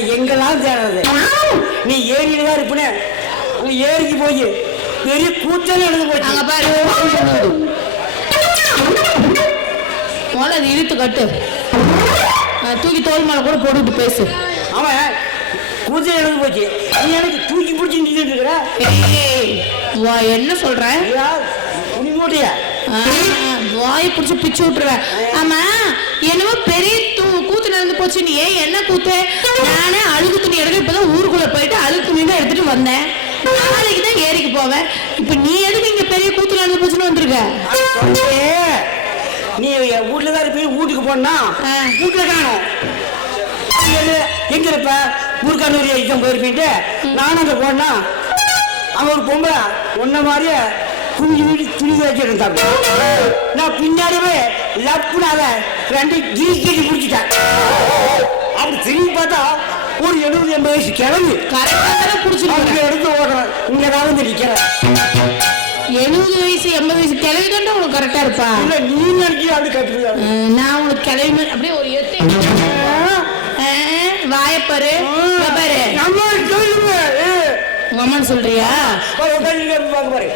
உன்னை எங்கெல்லாம் தேடுறது? நீ ஏரியில தான் இருப்பனே, நீ ஏரிக்கு போய் பெரிய கூச்சல் எழுந்து போச்சு. அங்க பாரு, முதல்ல அது இழுத்து கட்டு, தூக்கி தோல் மேல கூட போட்டுட்டு பேசு. அவன் கூச்சல் எழுந்து போச்சு, நீ எனக்கு தூக்கி பிடிச்சி நின்றுட்டு இருக்கிற. என்ன சொல்ற? துணி மூட்டையா வாயை பிடிச்சி பிச்சு விட்டுருவேன். ஆமா, என்னவோ பெரிய கூத்து நடந்து போச்சு. நீ ஏன் என்ன கூத்து? நானே அழுகு துணி எடுக்க இப்பதான் ஊருக்குள்ள போயிட்டு அழுகு துணி தான் எடுத்துட்டு வந்தேன். நாளைக்கு தான் ஏரிக்கு போவேன். இப்ப நீ எதுக்கு இங்க பெரிய கூத்து நடந்து போச்சுன்னு வந்திருக்க? நீ வீட்டுல தான் இருப்ப, வீட்டுக்கு போனா வீட்டுல காணும். எங்க இருப்ப? முருகானூர் எக்ஸாம் போயிருப்பீட்டு நானும் அங்க போனா அவன் ஒரு பொம்பளை ஒன்ன மாதிரியே குஞ்சு வீடு துணி வச்சு இருந்தாங்க. நான் பின்னாடியே லப்புனால ரெண்டு கீழி பிடிச்சிட்டேன். அப்படி திரும்பி பார்த்தா ஒரு 70-80 வயசு கிளம்பி கரெக்டாக எடுத்து ஓடுறேன். இங்க தான் வந்து நிக்கிறேன். 70 வயசு 80 வயசு கிளவி தான் உனக்கு கரெக்டா இருப்பா? இல்ல, நீ நினைக்கிற அப்படி கட்டுறியா? நான் உனக்கு கிளவி அப்படியே ஒரு வாயப்பாரு பாரு. உங்க அம்மா சொல்றியா? பாரு,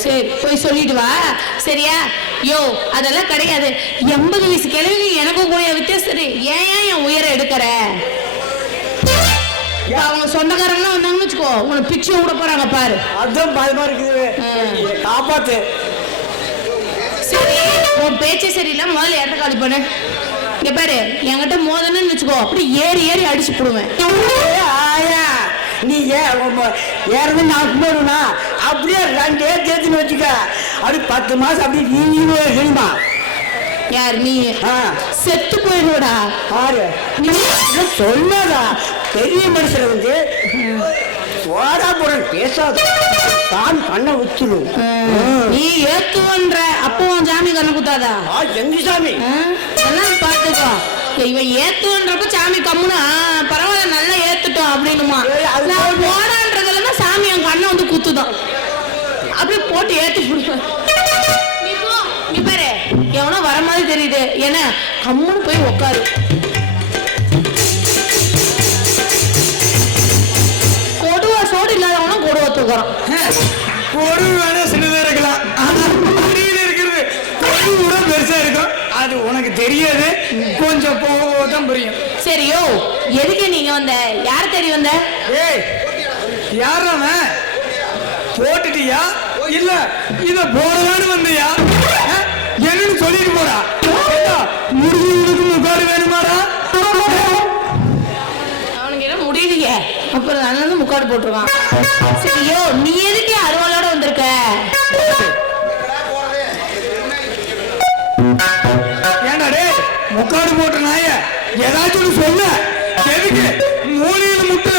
சரி போய் சொல்லிட்டு வா, சரியா? யோ, அதெல்லாம் கிடையாது. 80 வயசு கிழவி எனக்கும் கூட வித்தியாசம். ஏன் என் உயரை எடுக்கிற? அவங்க சொந்தக்காரங்க வந்தாங்கன்னு வச்சுக்கோ, உன்னை பிச்சு விட போறாங்க பாரு. அதான் பயமா இருக்குது, காப்பாத்து. சரி, உன் பேச்சே சரியில்லை. முதல்ல இடத்த காலி பண்ணு. இங்க பாரு, என்கிட்ட மோதன்னு வச்சுக்கோ, அப்படி ஏறி ஏறி அடிச்சு போடுவேன். நீ ஏறது நான் கும்பிடுனா அப்படியே ரெண்டே தேர்த்துன்னு வச்சுக்க. அப்படி 10 மாசம் அப்படி நீங்க தெரியுமா? யார் நீ? செத்து போயிடுவடா. ஆறு நீ சொன்னதா? பெரிய மனுஷன் வந்து போடா போறேன் பேசாத, தான் கண்ணை வச்சிடும். நீ ஏத்துவன்ற அப்போ சாமி கண்ணை குத்தாதா? எங்க சாமி எல்லாம் பாத்துக்கோ. இவன் ஏத்துவன்றப்ப சாமி கம்முனா பரவாயில்ல, நல்லா ஏத்துட்டோம் அப்படின்னுமா. போடான்றதுல சாமி என் கண்ணை வந்து குத்துதான். அப்படியே போட்டு ஏத்தி விடுவேன். நீ பாரு, எவனோ வர மாதிரி தெரியுது. ஏன்னா கம்முன்னு போய் உட்காரு. கொடுவா சோடு இல்லாதவனும் கொடுவா தூக்குறான். கொடு வேணா சின்னதா இருக்கலாம், இருக்கிறது கொடு கூட பெருசா இருக்கும். அது உனக்கு தெரியாது, கொஞ்சம் போகதான் புரியும். சரியோ, எதுக்கு நீங்க வந்த? யார் தெரிய வந்த? ஏய், யாரான போட்டுட்டியா இல்ல இத போடலான்னு வந்தியா? என்னன்னு சொல்லிட்டு போடா. முடிஞ்சு முக்காடு வேணுமாடா? அவனுக்கு என்ன முடியலையே, அப்புறம் நல்லது முக்காடு போட்டுருவான். சரியோ, நீ எதுக்கு அருவாளோட வந்திருக்க? ஏண்டா டே முக்காடு போட்ட நாய ஏதாச்சும் சொல்ல. எதுக்கு மூலையில முட்ட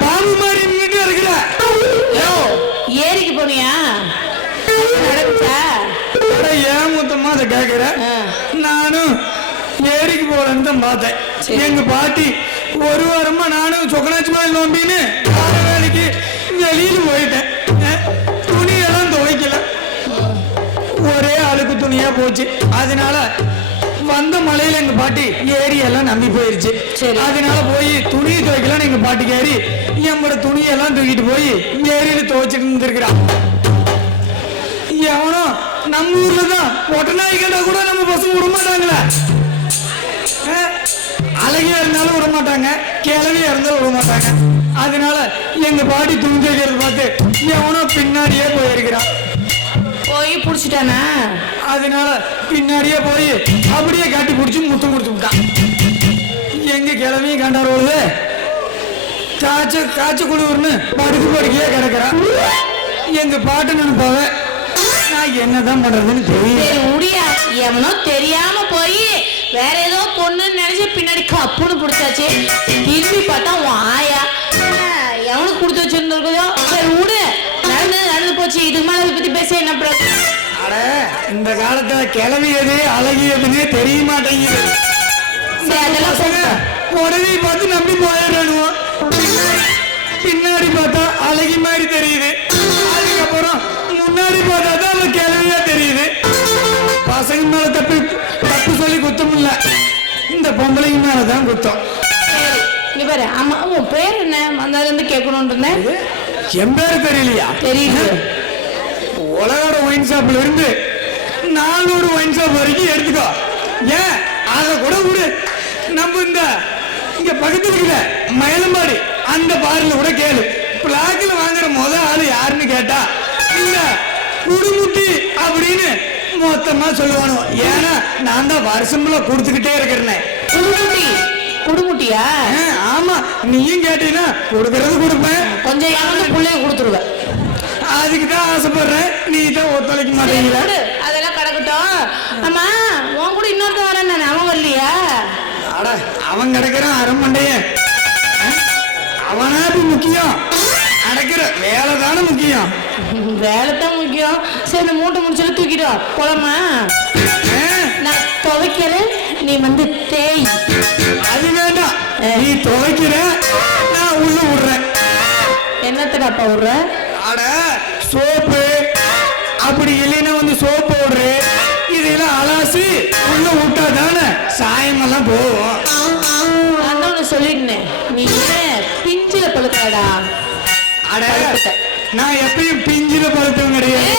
பாம்பு மாதிரி நின்னுட்டு இருக்கிற? ஏரிக்கு போனியா? நடந்துச்சா? ஏன் மொத்தமா அதை கேட்கிற? நானும் ஏரிக்கு போறேன்னு தான் பார்த்தேன். எங்க பாட்டி ஒரு வாரமா நானும் சொக்கனாச்சி மாதிரி நோம்பின்னு வேலைக்கு வெளியில போயிட்டேன். துணியெல்லாம் துவைக்கல, ஒரே அழுக்கு துணியா போச்சு. அதனால வந்த மலையில எங்க பாட்டி ஏரியெல்லாம் நம்பி போயிருச்சு. அதனால போய் துணியை துவைக்கலாம் எங்க பாட்டிக்கு ஏறி எம்மோட துணியெல்லாம் தூக்கிட்டு போய் ஏரியில துவைச்சிட்டு இருந்திருக்கிறான். எவனோ நம்ம ஊர்ல தான் ஒட்டநாய்க்கா கூட நம்ம பசங்க விட மாட்டாங்களே. அழகியா இருந்தாலும் விட மாட்டாங்க, கிளவியா இருந்தாலும் விட மாட்டாங்க. அதனால எங்க பாட்டி துணி துவைக்கிறது பார்த்து எவனோ பின்னாடியே போயிருக்கிறான். போய் புடிச்சிட்டானா? அதனால பின்னாடியே போய் அப்படியே காட்டி பிடிச்சி முத்தம் கொடுத்து விட்டான். எங்க கிளம்பியும் கண்டாரோது காய்ச்ச குழுவுன்னு படுக்கையே கிடக்குறான். எங்க பாட்டு நினைப்பாவ, நான் என்னதான் பண்றதுன்னு தெரியல. முடியா எவனோ தெரியாம போய் வேற ஏதோ பொண்ணுன்னு நினைச்சு பின்னாடி கப்புன்னு பிடிச்சாச்சு. திரும்பி பார்த்தா உன் ஆயா எவனுக்கு கொடுத்து வச்சிருந்தோ. சரி விடு, நடந்து போச்சு. இதுக்கு மேல அதை பத்தி பேச என்ன பிரச்சனை? அட, இந்த காலத்துல கிளவியது அழகியதுன்னே தெரிய மாட்டேங்குது. உடனே பார்த்து நம்பி போயிடணும். பின்னாடி பார்த்தா அழகி மாதிரி தெரியுது, அதுக்கப்புறம் முன்னாடி பார்த்தா தான் அவன் கிளவியா தெரியுது. பசங்க மேல தப்பு சொல்லி குத்தம் இல்ல, இந்த பொம்பளைங்க மேலதான் குத்தம். இங்க பாரு, ஆமா உன் பேர் என்ன வந்தால இருந்து கேட்கணும்னு இருந்தேன். என் பேரு தெரியலையா? தெரியல. உலகோட ஒயின் ஷாப்ல இருந்து 400 ஒயின் ஷாப் வரைக்கும் எடுத்துக்கோ. ஏன் அதை கூட விடு. நம்ம இங்க பக்கத்துல இருக்கிற மயிலம்பாடி அந்த பார்ல கூட கேளு. பிளாக்ல வாங்குற ஆளு யாருன்னு கேட்டா இல்ல குடுமுட்டி அப்படின்னு மொத்தமா சொல்லுவானு. ஏன்னா நான் தான் வருஷம்ல கொடுத்துக்கிட்டே இருக்கிறேன். குடுமுட்டி? குடுமுட்டியா? ஆமா, நீயும் கேட்டீங்கன்னா கொடுக்கறது கொடுப்பேன். கொஞ்சம் யாரும் பிள்ளைய கொடுத்துருவேன். அதுக்கு தான் ஆசைப்படுறேன். நீ தான் ஒத்துழைக்க மாட்டேங்கிற. அதெல்லாம் கிடக்கட்டும். ஆமா, உன் கூட இன்னொருத்த வரேன் நான். அவன் வரலையா? அட, அவன் கிடக்கிறான் அரமண்டைய. அவனா இப்ப முக்கியம்? நடக்கிற வேலை தானே முக்கியம். வேலை தான் முக்கியம். சரி, இந்த மூட்டை முடிச்சு தூக்கிட்டு வா போலாமா? நான் துவைக்கிறேன், நீ வந்து தேய். அது வேண்டாம், நீ துவைக்கிற, நான் உள்ள விடுறேன். என்னத்துக்கு அப்பா விடுற? அட, சோப்பு அப்படி இல்லைன்னா வந்து சோப்பு போடுற. இதெல்லாம் அலாசி உள்ள விட்டா தானே சாயமெல்லாம் போவோம். நான் தான் சொல்லிட்டேன், நீ பிஞ்சில பழுக்காடா. அட, நான் எப்பயும் பிஞ்சில பழுத்தவங்க கிடையாது.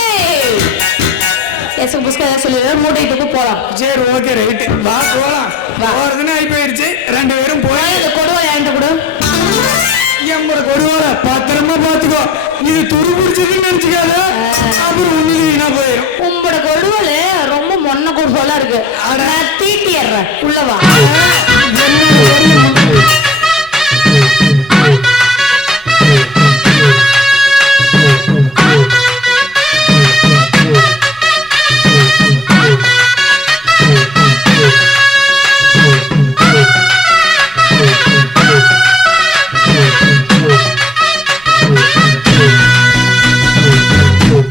மூட்டைக்கு போலாம். சரி, ஓகே, ரைட்டு, வா போலாம். போறதுன்னு ஆகி போயிடுச்சு. 2 பேரும் போய் கொடுவா என்கிட்ட கூட. எம்பட கொடுவால பத்திரமா பாத்துக்கோ. இது துரு பிடிச்சதுன்னு நினைச்சுக்காத, அப்புறம் ஒண்ணு வீணா போயிடும். உங்களோட கொடுவல ரொம்ப மொன்ன கொடுவலா இருக்கு. நான் தீட்டிடுறேன், உள்ளவா.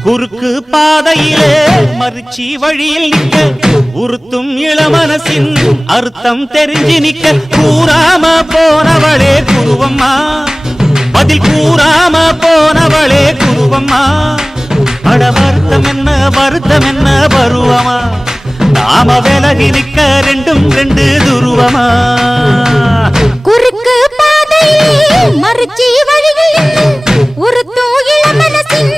குறுக்கு பாதையிலே மறுச்சி வழியில் நிற்க உறுத்தும் இளமனசின் அர்த்தம் தெரிஞ்சு நிற்க கூறாம போனவளே குருவம்மா, பதில் கூறாம போனவளே குருவம்மா. அட வருத்தம் என்ன பருவமா, நாம விலகி நிற்க 2 துருவமா. குறுக்கு பாதையிலே மறுச்சி வழியில் உறுத்தும் இளமனசின்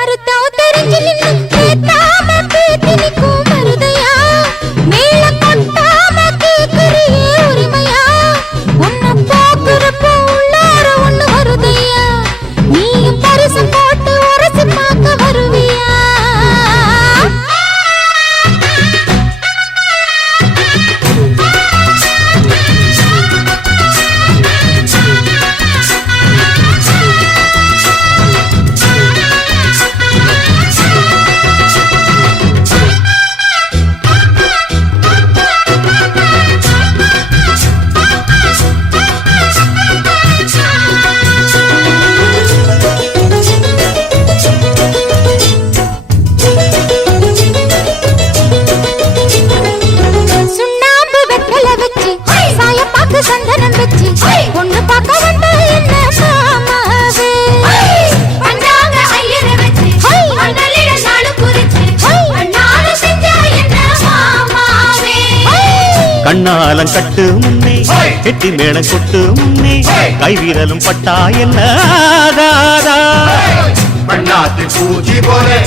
அர்த்தம் தெரிஞ்சு நின்னு பேத்தாம பேத்தி நிற்கும் மருதையா, மேல கொட்டாம கேக்குறியே உரிமையா, உன்னை போக்குறப்போ உள்ளார ஒண்ணு வருதையா, நீயும் பரிசு போட்டு உரசி பார்க்க வருவியா. சந்தனம் வச்சு பொண்ணு பார்க்க வந்த என்ன மாமாவே, பண்டாங்க ஐயரை வச்சு மண்ணலிட நாடு குறிச்சு அண்ணாடு செஞ்சா என்ன மாமாவே. கண்ணாலம் கட்டு முன்னே கெட்டி மேளம் கொட்டு முன்னே கைவிரலும் பட்டா என்ன ஆகாதா. பண்ணாத்து பூச்சி போலே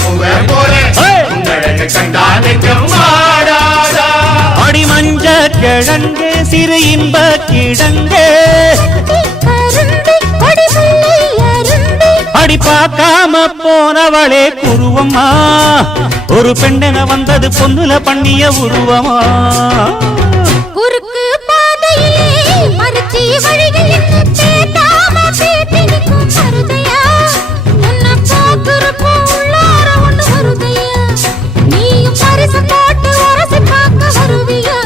பூவே போலே கண்டா நெஞ்சம் வாடாதா. அடி மஞ்ச கிழங்கே சிறு இன்ப கிழங்கே அடி பார்க்காம போனவளே குருவம்மா, ஒரு பெண்ணென வந்தது பொண்ணுல பண்ணிய உருவமா. குறுக்கு பாதையிலே மறுச்சி வழியில் பேத்தாம பேத்தி நிற்கும் மருதையா, உன்னை போக்குறப்போ உள்ளார ஒண்ணு வருதையா, நீயும் பரிசு போட்டு உரசி பார்க்க வருவியா.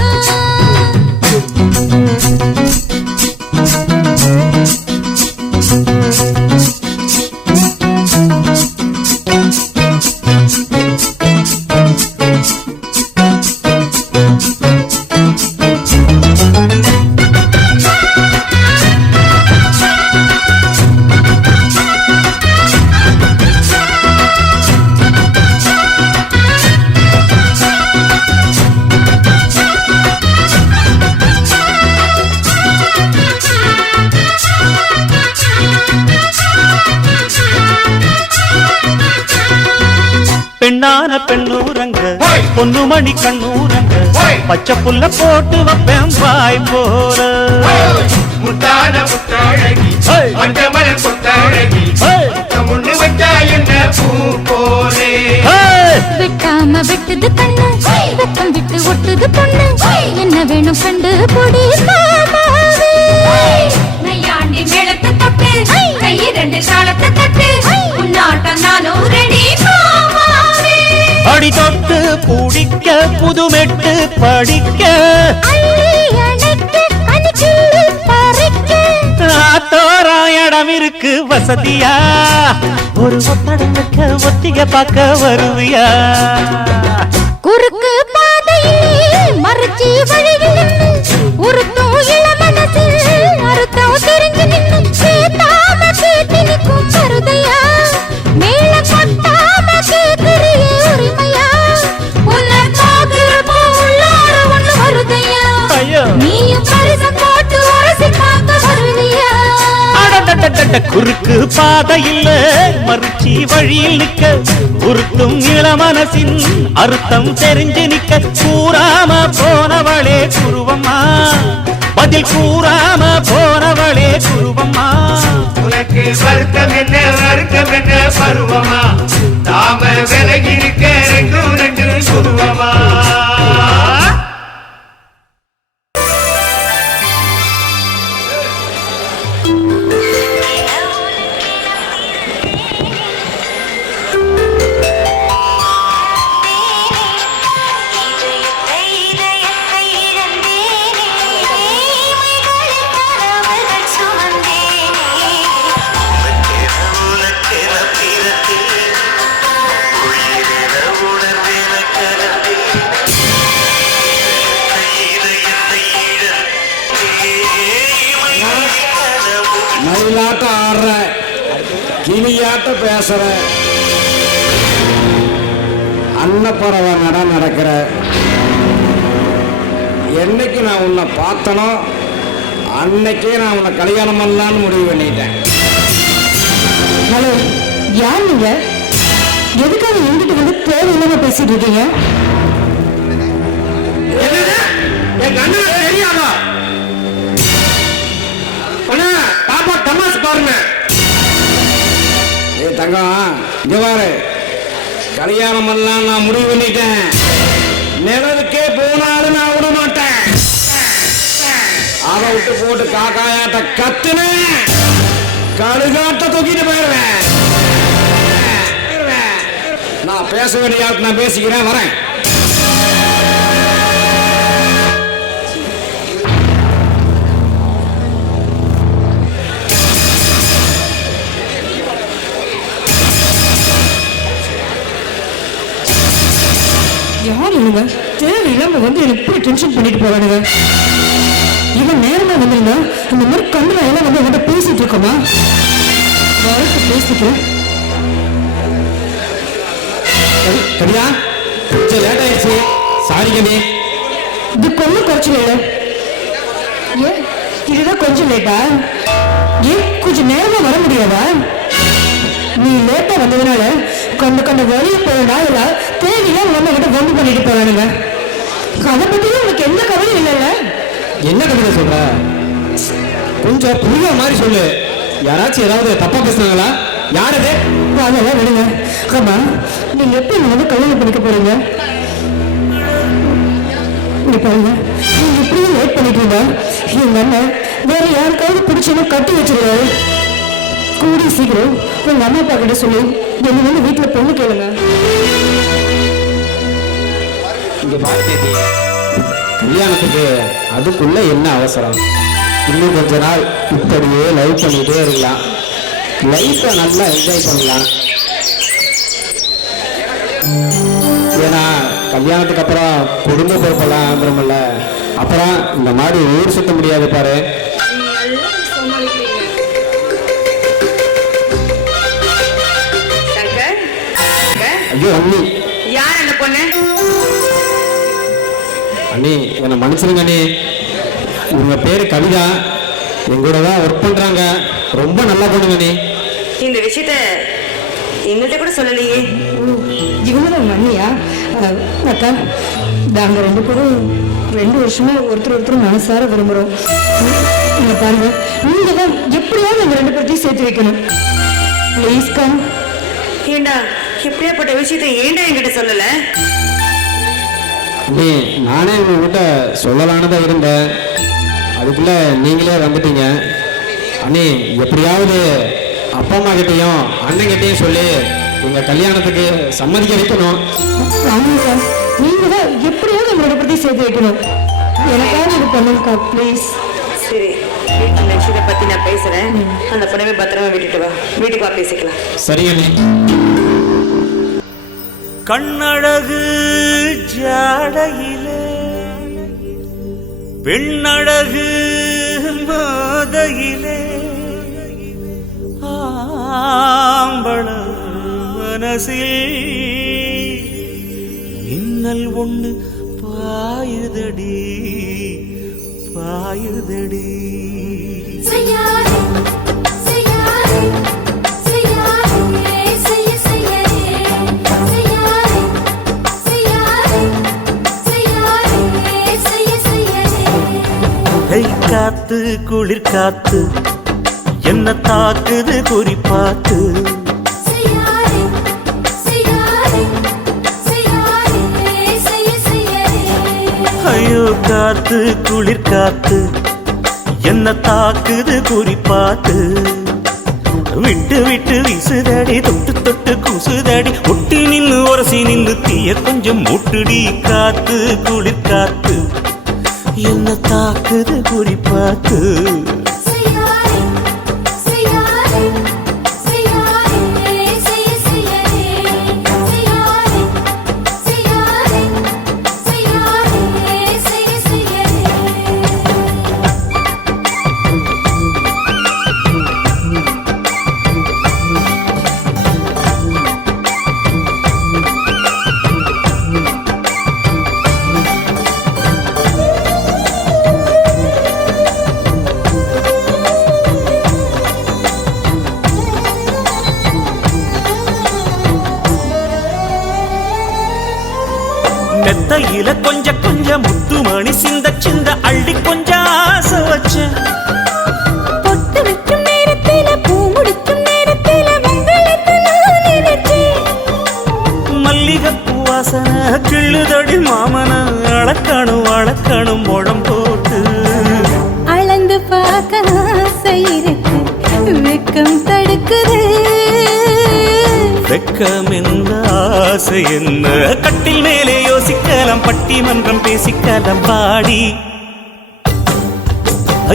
பெண்ணூரங்க ஓய். பொன்னுமணி கண்ணூரங்க ஓய். பச்சை புல்ல போட்டு வைப்பேன் பாய் போல முத்தான முத்தழகி ஓய். மண்டமல கொத்தழகி ஓய். முன்னு வச்சா என்ன பூ போலே ஏய்! வெட்டாம வெட்டுது கண்ணு வெக்கம் விட்டு ஒட்டுது பொண்ணு என்ன வேணும் கண்டு பொடி மாமாவே நையாண்டி மேளத்தை தொட்டு கை ரெண்டு சாலத்தை தட்டு உன்னாட்டம் நானும் ரெடி மாமாவே அடி தொட்டு பிடிக்க புதுமெட்டு படிக்க அள்ளி அணைக்க கனிக்கிள்ளி பறிக்க ஆத்தோரம் இடம் இருக்கு வசதியா ஒரு ஒத்தடம் வைக்க ஒத்திக பார்க்க வருவியா குறுக்கு பாதையிலே மறைச்சி வழியில் நின்னு உருத்தும் இளமனசில் அறுத்தம் தெரிஞ்சு நின்னு சேத்தாம கேட்டு நிற்கும் மருதையா மேல கொட்டாம கேட்கிறியே உரிமையா உன்னை பார்க்கிறப்போ உள்ளார ஒண்ணு வருதையா ஐயோ நீயும் பரிசம் போட்டு உரசி பார்க்க வருவியா அடடடடட, குறுக்கு பாதையில் மறுச்சி வழியில் நிக்க உருத்தும் இளமனசின் அர்த்தம் தெரிஞ்சு நிக்க கூறாம போனவளே குருவம்மா பதில் கூறாம போனவளே குருவம்மா உனக்கு வருத்தம் என்ன பருவமா நாம விலகி இருக்க ரெண்டு சுருவமா மயிலாட்டம் ஆடுற கிளியாட்ட பேசுற அன்னப்பறவை நடக்கிற என்னைக்கு நான் உன்னை பார்த்தனோ அன்னைக்கே நான் உன்னை கல்யாணம் பண்ணலான்னு முடிவு பண்ணிட்டேன். ஹலோ, யார் நீங்க? எதுக்காக என்கிட்ட வந்து தேவையில்லாம பேசிட்டு இருக்கீங்க? என் கண்ணு தெரியாதா? பாப்பா தமாஸ் பாருங்க. ஏய் தங்கம், இங்க பாரு, கல்யாணம் எல்லாம் நான் முடிவு பண்ணிட்டேன். நிழலுக்கே போனாலும் நான் விட மாட்டேன். அதை விட்டு போட்டு காக்காயாட்ட கத்துனேன், கழுகாட்ட தூக்கிட்டு போயிருவேன். நான் பேச வேண்டிய ஆளுக்கு நான் பேசிக்கிறேன், வரேன். யார் இவங்க? தேவையில்லாம வந்து எனக்கு இப்படி டென்ஷன் பண்ணிட்டு போறானுங்க. இவன் நேரமா வந்துருந்தா இந்த மாதிரி கண்ணுல எல்லாம் வந்து என்கிட்ட பேசிட்டு இருக்கோமா? வரட்டு பேசிட்டு கடியா கொஞ்சம் லேட் ஆயிடுச்சு, சாரி கண்ணி. இது கொஞ்சம் குறைச்சல இல்ல? ஏன் இதுதான் கொஞ்சம் லேட்டா? ஏன் கொஞ்சம் நேரமா வர முடியாதா? நீ லேட்டா வந்ததுனால கண்ட வெளியே போறா இல்ல தேவையில்லாம நம்ம கிட்ட வம்பு பண்ணிட்டு போறானுங்க. அதை பத்தி உனக்கு எந்த கவலையும் இல்லைல்ல? என்ன கவிதை சொல்ற? கொஞ்சம் புரியுற மாதிரி சொல்லு. யாராச்சும் ஏதாவது தப்பா பேசுனாங்களா? யார் அது? அதெல்லாம் விடுங்க. ஆமா, நீங்க எப்ப வந்து கல்யாணம் பண்ணிக்க போறீங்க? இங்க பாருங்க, நீங்க இப்படியும் லேட் பண்ணிட்டு இருந்தா எங்க அண்ணன் வேற யாருக்காவது பிடிச்சவங்க கட்டி வச்சிருக்காரு. கூடி சீக்கிரம் உங்க அம்மா அப்பா கிட்ட சொல்லி என்ன வந்து வீட்டுல பொண்ணு கேளுங்க. இங்க பார்த்து கல்யாணத்துக்கு அதுக்குள்ள என்ன அவசரம்? இன்னும் கொஞ்ச நாள் இப்படியே லைவ் பண்ணிட்டே இருக்கலாம். லைஃப்பை நல்லா என்ஜாய் பண்ணலாம். ஏன்னா கல்யாணத்துக்கு அப்புறம் குடும்ப பொறுப்பெல்லாம் வந்துடும்ல. அப்புறம் இந்த மாதிரி ஊர் சுத்த முடியாது பாரு. ஐயோ அண்ணி, யார் அந்த பொண்ணு? அண்ணி என்னை மன்னிச்சிருங்க அண்ணி. இவங்க பேரு கவிதா, எங்கூட தான் ஒர்க் பண்றாங்க. ரொம்ப நல்லா பொண்ணுங்க அண்ணி. இந்த விஷயத்த எங்கள்கிட்ட கூட சொல்லலையே. இவங்க தான் உங்க அண்ணியா? அக்கா, நாங்க 2 பேரும் 2 வருஷமா ஒருத்தர் மனசார விரும்புறோம். நீங்க பாருங்க, நீங்க தான் எப்படியாவது எங்க 2 பேர்த்தையும் சேர்த்து வைக்கணும். Please come. ஏண்டா எப்படியாப்பட்ட விஷயத்தை ஏண்டா என்கிட்ட சொல்லல? நீ நானே உங்ககிட்ட சொல்லலான்னு தான் இருந்தேன், அதுக்குள்ள நீங்களே வந்துட்டீங்க. அண்ணி, எப்படியாவது அப்பா அம்மா கிட்டையும் அண்ணன் கிட்டையும் சொல்லி உங்க கல்யாணத்துக்கு சம்மதிக்க வைக்கணும். ஆமாக்கா, நீங்க தான் எப்படியாவது எங்க 2 பேர்த்தையும் சேர்த்து வைக்கணும். எனக்காக இது பண்ணுங்கக்கா, ப்ளீஸ். சரி, வீட்டு விஷயத்தை பத்தி நான் பேசுறேன். அந்த பொண்ணவே பத்திரமா விட்டுட்டு வா, வீட்டுக்கு வா பேசிக்கலாம். சரிங்க அண்ணி. கண்ணழகு ஜாடையிலே பெண்ணழகு மாதையிலே ஆம்பள மனசில் மின்னல் ஒண்ணு பாயுதடி பாயுதடி. செய்யாதே செய்யாதே செய்யாதே செய்ய செய்யாதே செய்யாதே செய்யாதே செய்ய செய்யாதே. கை காத்து குளிர் காத்து என்ன தாக்குது குறி பார்த்து. செய்யாதே செய்யாதே செய்யாதே செய்ய செய்யாதே. ஐயோ காத்து குளிர் காத்து என்ன தாக்குது குறி பார்த்து. விட்டு விட்டு வீசுதடி தொட்டு தொட்டு கூசுதடி ஒட்டி நின்னு உரசி நின்னு தீய கொஞ்சம் முட்டுடி. காத்து குளிர் காத்து என்ன தாக்குது குறி பார்த்து. செய்யாதே செய்யாதே செய்யாதே செய்ய செய்யாதே செய்யாதே செய்யாதே செய்யாதே செய்ய செய்யாதே. மெத்தையில கொஞ்சம் கொஞ்சம் முத்துமணி சிந்த சிந்த அள்ளி கொஞ்சம் ஆசை வச்ச. பொட்டு வைக்கும் நேரத்தில பூ முடிக்கும் நேரத்தில உங்களுக்கு நான் நினைச்சேன். மல்லிகைப்பூ வாசனை கிள்ளுதடி மாமன அளக்கணும் அளக்கணும் முழம் போட்டு. அளந்து பார்க்க ஆசை இருக்கு, வெக்கம் தடுக்குது. வெக்கம் என்ன ஆசை என்ன கட்டில் மேலே யோசிக்கலாம் பட்டிமன்றம் பேசிக்கலாம் பாடி.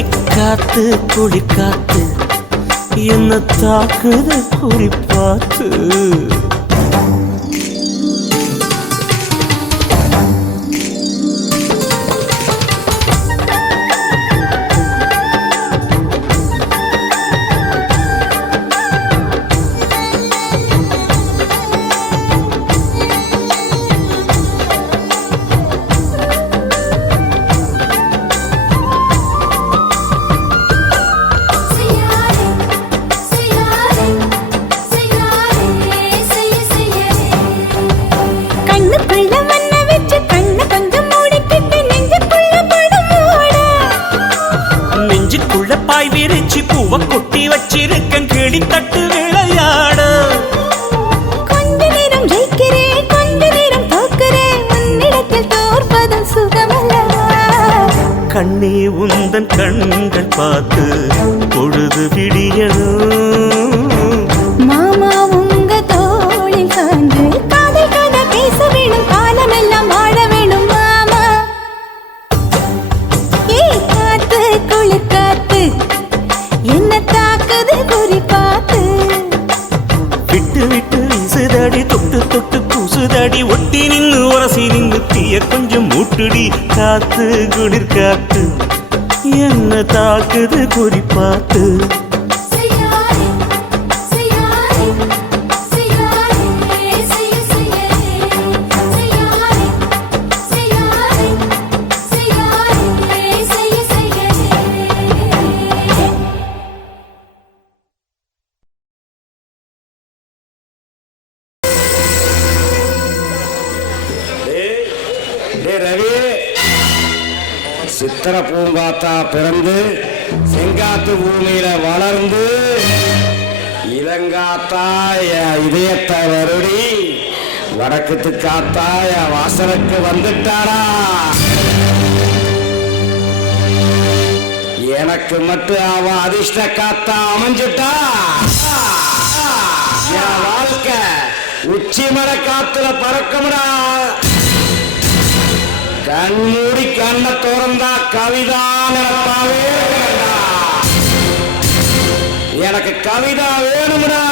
ஐ காத்து குளிர் காத்து என்ன தாக்குது குறி பார்த்து. செய்யாதே செய்யாதே செய்யாதே செய்ய செய்யாதே. கண்ணுக்குள்ள மண்ண வச்சு கண்ண கொஞ்சம் மூடிக்கிட்டு நெஞ்சுக்குள்ள படம் மூட. நெஞ்சுக்குள்ள பாய் விரிச்சு பூவ கொட்டி வச்சிருக்கேன் கிளி தட்டு விளையாட. கொஞ்ச நேரம் ஜெயிக்கிறேன், கொஞ்ச நேரம் தோக்கிறேன், உன்னிடத்தில் தோற்பதும் சுகமல்லவா. கண்ணே உந்தன் கண்கள் பார்த்து பொழுது விடியணும். மாமா உங்க தோளில் சாய்ந்து காதல் கதை பேச வேணும், காலமெல்லாம் வாழ வேணும் மாமா. ஏ காத்து குளிர் காத்து என்ன தாக்குது குறி பார்த்து. விட்டு விட்டு வீசுதடி தொட்டு தொட்டு கூசுதடி ஒட்டி நின்னு உரசி நின்னு தீய கொஞ்சம் மூட்டுடி. காத்து குளிர் காத்து என்ன தாக்குது குறி பார்த்து. சித்திர பூங்காத்தா பிறந்து செங்காத்து பூமியில வளர்ந்து இளங்காத்தா என் இதயத்தை வருடி வடக்குத்து காத்தா என் வாசலுக்கு வந்துட்டாரா. எனக்கு மட்டும் அவன் அதிர்ஷ்ட காத்தா அமைஞ்சிட்டா. என் வாழ்க்கை உச்சி மலை காத்துல பறக்கும்டா. கண்மூடி கண்ண திறந்தா கவிதா நினைப்பாவே. எனக்கு கவிதா வேணும்டா.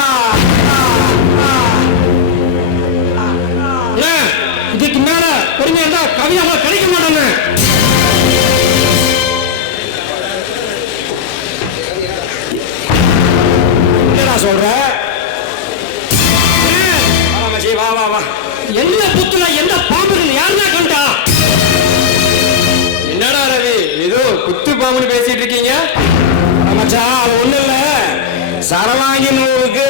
இதுக்கு மேல பொறுமையா இருந்தா கவிதா கிடைக்க மாட்டாங்க. என்னடா சொல்ற? வா வா வா. என்ன புத்துல என்ன பாம்பு யாருன்னா கண்டா? என்னடா ரவி ஏதோ குத்து பாம்புன்னு பேசிட்டு இருக்கீங்க? மச்சான் அது ஒண்ணு இல்ல. சரவாங்கி நூலுக்கு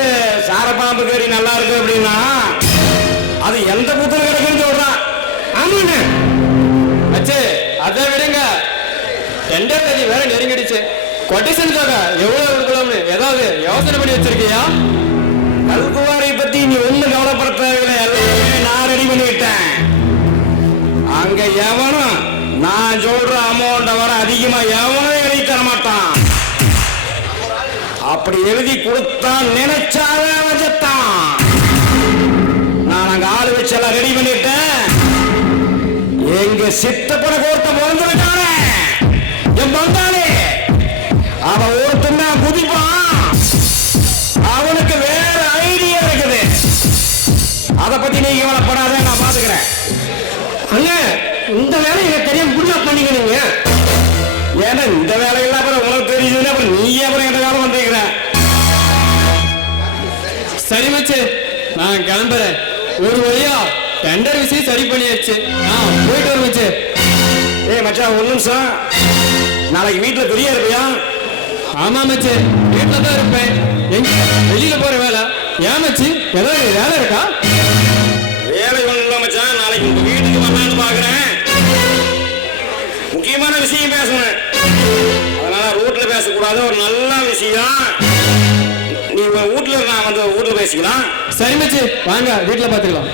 சாரப்பாம்பு கறி நல்லா இருக்கு அப்படின்னா அது எந்த புத்துல கிடக்குன்னு சொல்றான். ஆமாண்ணே அச்சே அதை விடுங்க. டெண்டர் தேதி வேற நெருங்கிடுச்சு. கொட்டேஷனுக்காக எவ்வளவு கொடுக்கலாம்னு ஏதாவது யோசனை பண்ணி வச்சிருக்கியா? கல்குவாரி பத்தி நீ ஒண்ணு கவலைப்பட தேவையில்லை. எல்லாமே நான் ரெடி பண்ணிவிட்டேன். அங்க எவனும் நான் சொல்ற அமௌண்ட வர அதிகமா எவனும் எழுதி தர மாட்டான். அப்படி எழுதி கொடுத்தான் நினைச்சாவே வச்சத்தான். நான் அங்க ஆளு வச்சு எல்லாம் ரெடி பண்ணிட்டேன். எங்க சித்தப்பட கோர்த்த பிறந்து விட்டானே என் பந்தாளே, அவன் ஒருத்தன் தான் குதிப்பான். அவனுக்கு வேற ஐடியா இருக்குது. அதை பத்தி நீங்க கவலைப்படாத, நான் பாத்துக்கிறேன். அண்ணே இந்த வேலை எனக்கு தெரியாம குடியா பண்ணிக்கிறீங்க. ஏன்னா இந்த வேலையெல்லாம் அப்புறம் உனக்கு தெரியுதுன்னு அப்புறம் நீயே அப்புறம் எந்த காலம் வந்துக்கிற. சரி மச்சு நான் கிளம்புறேன். ஒரு வழியா டெண்டர் விஷயம் சரி பண்ணியாச்சு. நான் போயிட்டு வர மச்சு. ஏய் மச்சான் ஒரு நிமிஷம். நாளைக்கு வீட்டுல பெரிய இருப்பியா? ஆமா மச்சு வீட்டுல தான் இருப்பேன். எங்க வெளியில போற வேலை? ஏன் மச்சு ஏதாவது வேலை இருக்கா? வேலை ஒண்ணு இல்ல மச்சான். நாளைக்கு உங்க வீட்டுக்கு வரலான்னு பாக்குறேன். முக்கியமான விஷயம் பேசணும். அதனால ரோட்ல பேசக்கூடாது. ஒரு நல்ல விஷயம். நீ வீட்டுல நான் வந்து வீட்டுல பேசிக்கலாம். சரி மச்சு வாங்க வீட்டுல பாத்துக்கலாம்.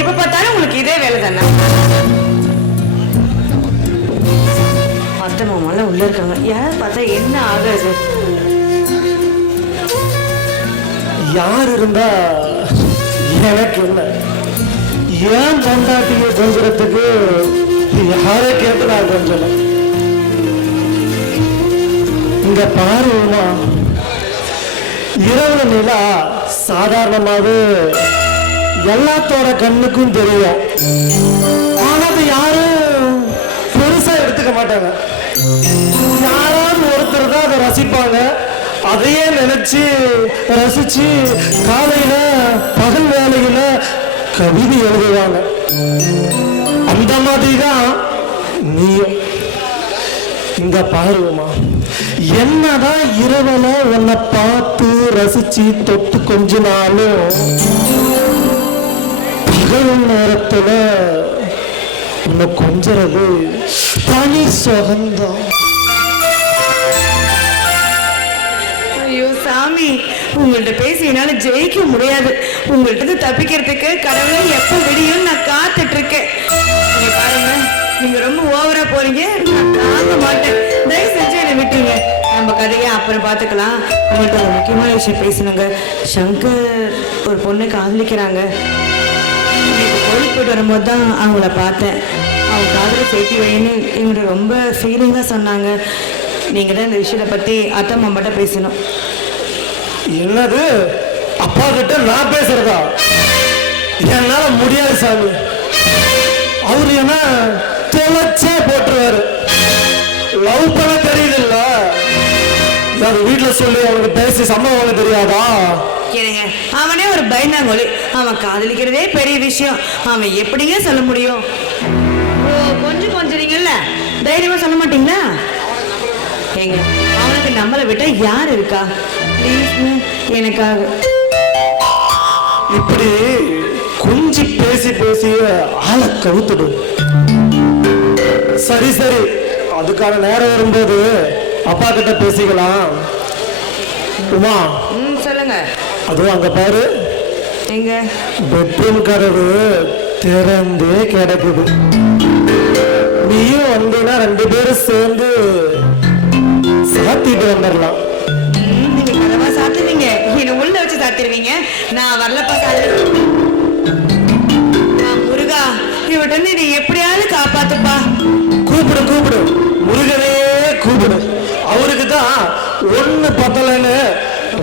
இப்ப பார்த்தாலும் உங்களுக்கு இதே வேலை தானே? அத்தை மாமாலாம் உள்ள இருக்காங்க. யார் பார்த்தா என்ன ஆகுறது? யார் இருந்தா எனக்கு என்ன? ஏன் பொண்டாட்டியை கொஞ்சத்துக்கு யாரை கேட்டு நான் கொஞ்சம் இங்க பாருமா. இரவு நிலா சாதாரணமாவே எல்லாத்தோட கண்ணுக்கும் தெரியும். ஆனா அது யாரும் பெருசா எடுத்துக்க மாட்டாங்க. யாராவது ஒருத்தர் தான் அதை ரசிப்பாங்க. அதையே நினைச்சு ரசிச்சு காலையில பகல் வேலையில கவிதை எழுதுவாங்க. அந்த மாதிரிதான் நீயும். இங்க பாருமா, என்னதான் இரவுல உன்னை பார்த்து ரசிச்சு தொட்டு கொஞ்சினாலும் பகல் நேரத்துல உன்னை கொஞ்சறது தனி சுகந்தம். ஐயோ சாமி, உங்கள்கிட்ட பேசி என்னால ஜெயிக்க முடியாது. உங்கள்கிட்ட தப்பிக்கிறதுக்கு கடவுளை எப்போ விடியும் நான் காத்துட்டு இருக்கேன். நீங்க பாருங்க, நீங்க ரொம்ப ஓவரா போறீங்க. நான் தாங்க மாட்டேன். தயவு செஞ்சு என்னை விட்டுருங்க. நம்ம கதையை அப்புறம் பார்த்துக்கலாம். உங்கள்கிட்ட ஒரு முக்கியமான விஷயம் பேசணுங்க. சங்கர் ஒரு பொண்ணை காதலிக்கிறாங்க. கோயிலுக்கு போயிட்டு வரும்போது தான் அவங்கள பார்த்தேன். அவங்க காதலை சேர்த்தி வைன்னு எங்கிட்ட ரொம்ப ஃபீலிங்காக சொன்னாங்க. நீங்க தான் இந்த விஷயத்தை பத்தி அத்தை மாமாட்ட பேசணும். என்னது அப்பா கிட்ட நான் பேசுறதா? என்னால முடியாது சாமி. அவரு என்ன தொலைச்சே போட்டுருவாரு. லவ் பண்ண தெரியுது இல்ல, அது வீட்டுல சொல்லி அவனுக்கு பேசி சம்பளம் வாங்க தெரியாதா? கேளுங்க, அவனே ஒரு பயந்தாங்கொலி. அவன் காதலிக்கிறதே பெரிய விஷயம். அவன் எப்படிங்க சொல்ல முடியும்? ஓ, கொஞ்சம் கொஞ்சீங்கல்ல, தைரியமா சொல்ல மாட்டீங்களா? ஏங்க அவனுக்கு நம்மளை விட்டா யார் இருக்கா? ப்ளீஸ்ங்க எனக்காக. இப்படி கொஞ்சி பேசி பேசி ஆளை கவுத்துடு. சரி சரி, அதுக்கான நேரம் வரும்போது அப்பா கிட்ட பேசிக்கலாம். உமா, சொல்லுங்க. அதுவும் அங்க பாரு, எங்க பெட்ரூம் கதவு திறந்தே கிடக்குது. நீயும் வந்தீங்கன்னா 2 பேரும் சேர்ந்து சாத்திட்டு வந்துடலாம். நீங்க கதவா சாத்துவீங்க, என்ன உள்ள வச்சு சாத்திடுவீங்க. நான் வரலப்பா சாத்து. முருகா, இவட்ட நீ எப்படியாவது காப்பாத்துப்பா. கூப்பிடு கூப்பிடு, முருகனே கூப்பிடு. அவருக்கு தான் 1 பத்தலன்னு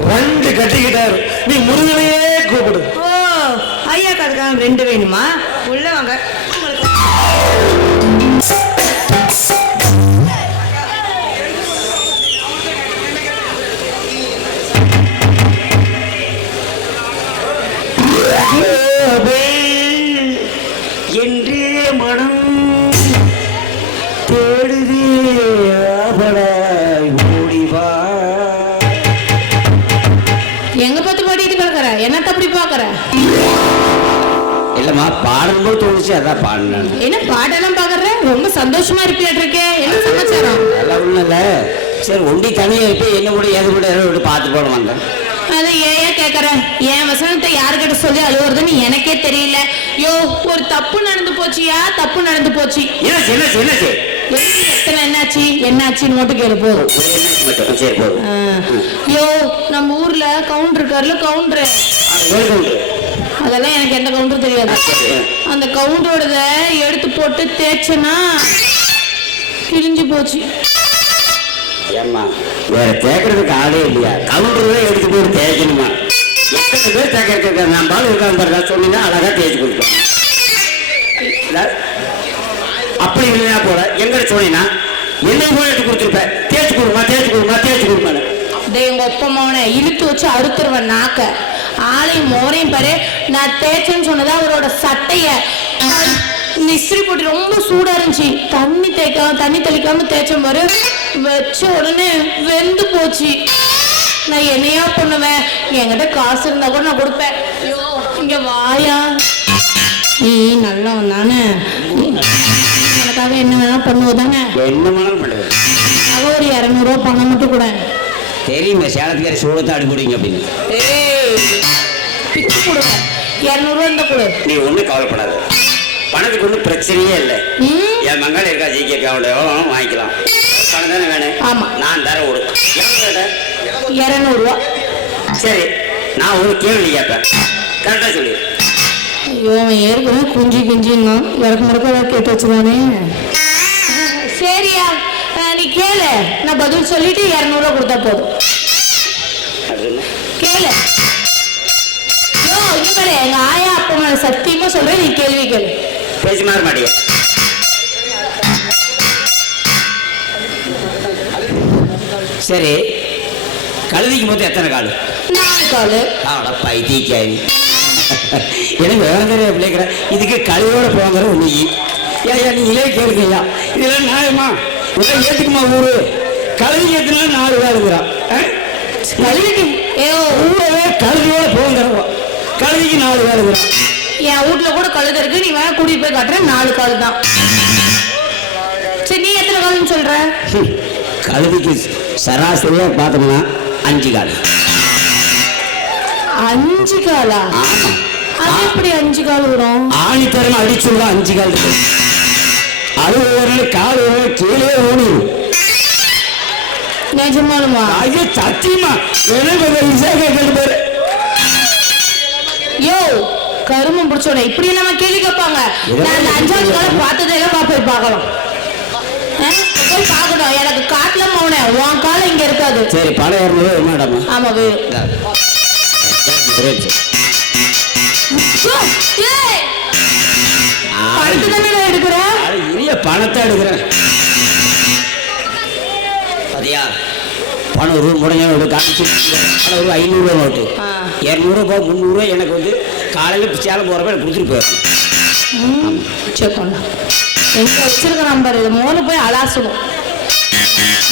2 கட்டிக்கிட்டாரு. நீ முருகனையே கூப்பிடு. ஓ, ஐயா கதுக்காக 2 வேணுமா? உள்ள வாங்க. என்று மனம் தேடுதே அவளாய் ஓடிவா. எங்க பார்த்து பாடிட்டு கிடக்குற? என்னத்த அப்படி பாக்குற? இல்லம்மா, பாடும்போது தோணுச்சு, அதான் பாடினேன். என்ன பாட்டெல்லாம் பாக்குற? ரொம்ப சந்தோஷமா இருப்பியாட்டு இருக்கே. என்ன சமாச்சாரம்? அதெல்லாம் ஒண்ணும் இல்ல. சரி, ஒண்டி தனியா இருப்பேன், என்ன கூட ஏது கூட பார்த்து போட வந்தேன். அதை ஏன் கேக்குற? என் வசனத்தை யாருக்கிட்ட சொல்லி அழுவுறதுன்னு எனக்கே தெரியல. யோ, ஒரு தப்பு நடந்து போச்சியா? தப்பு நடந்து போச்சு. என்னாச்சு என்னாச்சுன்னு மட்டும் கேளு போதும். யோ, நம்ம ஊர்ல கவுண்டர் இருக்காருல, கவுண்டர். அதெல்லாம் எனக்கு எந்த கவுண்டரும் தெரியாது. அந்த கவுண்டரோட எடுத்து போட்டு தேய்ச்சனா கிழிஞ்சு போச்சு. ஏம்மா, வேற தேக்கிறதுக்கு ஆளே இல்லையா? கவுண்டர் எடுத்து போட்டு தேய்க்கணுமா? எத்தனை பேர் தேக்க நான் பால் இருக்காங்க பாருங்க, சொன்னீங்கன்னா அழகா தேய்ச்சி கொடுப்பேன். அப்படி இல்லையா போல எங்கிட்ட சொன்னீங்கன்னா என்ன போய் எடுத்து கொடுத்துருப்பேன். தேய்ச்சி கொடுமா தேய்ச்சி கொடுமா தேய்ச்சி கொடுமா. எங்க ஒப்பமாவனை இழுத்து வச்சு அறுத்துருவேன் நாக்க. ஆளையும் மோரையும் பாரு. நான் தேய்ச்சேன்னு சொன்னதா அவரோட சட்டைய இஸ்திரி போட்டு ரொம்ப சூடா இருந்துச்சு. தண்ணி தெளிக்காம தேய்ச்ச பாரு, வச்ச உடனே வெந்து போச்சு. நான் என்னையா பண்ணுவேன்? என்கிட்ட காசு இருந்தா கூட நான் கொடுப்பேன். ஐயோ, இங்க வாயா, நீ நல்லவன் தானே, எனக்காக என்ன வேணா பண்ணுவதானே? என்ன வேணாலும் பண்ணுவேன். அவ ஒரு 200 ரூபா பணம் மட்டும் கூட தெரியுமே, சேலத்துக்கார சூழத்தை அடிபடுவீங்க அப்படின்னு. பிச்சு கொடுங்க. 200 ரூபா இருந்தா கொடு. நீ ஒன்றும் கவலைப்படாது, பணத்துக்கு ஒன்றும் பிரச்சனையே இல்லை. என் மங்காளி இருக்கா, ஜிகே அக்கௌண்ட் எவ்வளோ வாங்கிக்கலாம். பணம் தானே வேணும்? ஆமா, நான் தர விடு. 200 ரூபா. சரி, நான் ஒரு கேள்வி கேட்பேன், கரெக்டாக சொல்லி. ஐயோ, அவன் ஏற்கனவே குஞ்சு குஞ்சின்னா இறக்கு முறக்க கேட்டு வச்சுதானே. சரியா, நீ கேளு, நான் பதில் சொல்லிட்டு 200 ரூபா கொடுத்தா போதும். கேளு. எங்க ஆயா அப்பா மேல சத்தியமா சொல்றேன், நீ கேள்வி கேளு. பேசி மாற மாட்டியா? சரி, கழுதிக்கு மொத்தம் எத்தனை கால்? 4 காலு. பைத்தியக்காரி, எனக்கு வேற தெரிய பிள்ளைக்கிற இதுக்கு கழுவோட போங்கிற ஒண்ணு. ஏயா நீங்களே கேளுங்கய்யா, இதெல்லாம் நியாயமா? இதெல்லாம் ஏத்துக்குமா? ஊரு கழுதி ஏத்துனா 4 காலுங்கிறான். கழுதிக்கு ஊரவே கழுதியோட போங்கிறவா, கழுதிக்கு 4 காலுங்கிறான். என் வீட்டுல கூட கழுத இருக்கு, நீ வேணா கூட்டிட்டு போய் காட்டுற. 4 கால் தான். சரி, நீ எத்தனை கால்னு சொல்ற? கழுதிக்கு சராசரியா பார்த்தோம்னா 5 கால். 5 காலா? ஆமா. அது எப்படி 5 கால் வரும்? ஆணித்தரம் அடிச்சுள்ள 5 கால் இருக்கு. அது ஒரு கால் கீழே ஓடும். நிஜமாலுமா? ஐயோ சத்தியமா, கேட்டு. யோ, கருமம் பிடிச்சோட இப்படி நம்ம கேள்வி கேட்பாங்க. நான் அந்த 5வது காலம் பார்த்ததெல்லாம் போய் பார்க்கலாம். போய் பார்க்கணும். எனக்கு காட்டுல போன உன் காலம் இங்க இருக்காது. சரி, பணம் 200 மேடம். ஆமா, பணத்தை எடுக்கிறேன். அதியா பணம் ஒரு முடங்க காமிச்சு பணம் ஒரு 500 ரூபா நோட்டு. 200 ரூபா 300 ரூபா எனக்கு வந்து காலையில் சேலம் போகிறப்ப எனக்கு கொடுத்துட்டு போயிடும். சரி, எங்க வச்சிருக்க நம்பர் இது 3 போய் அலாசணும்.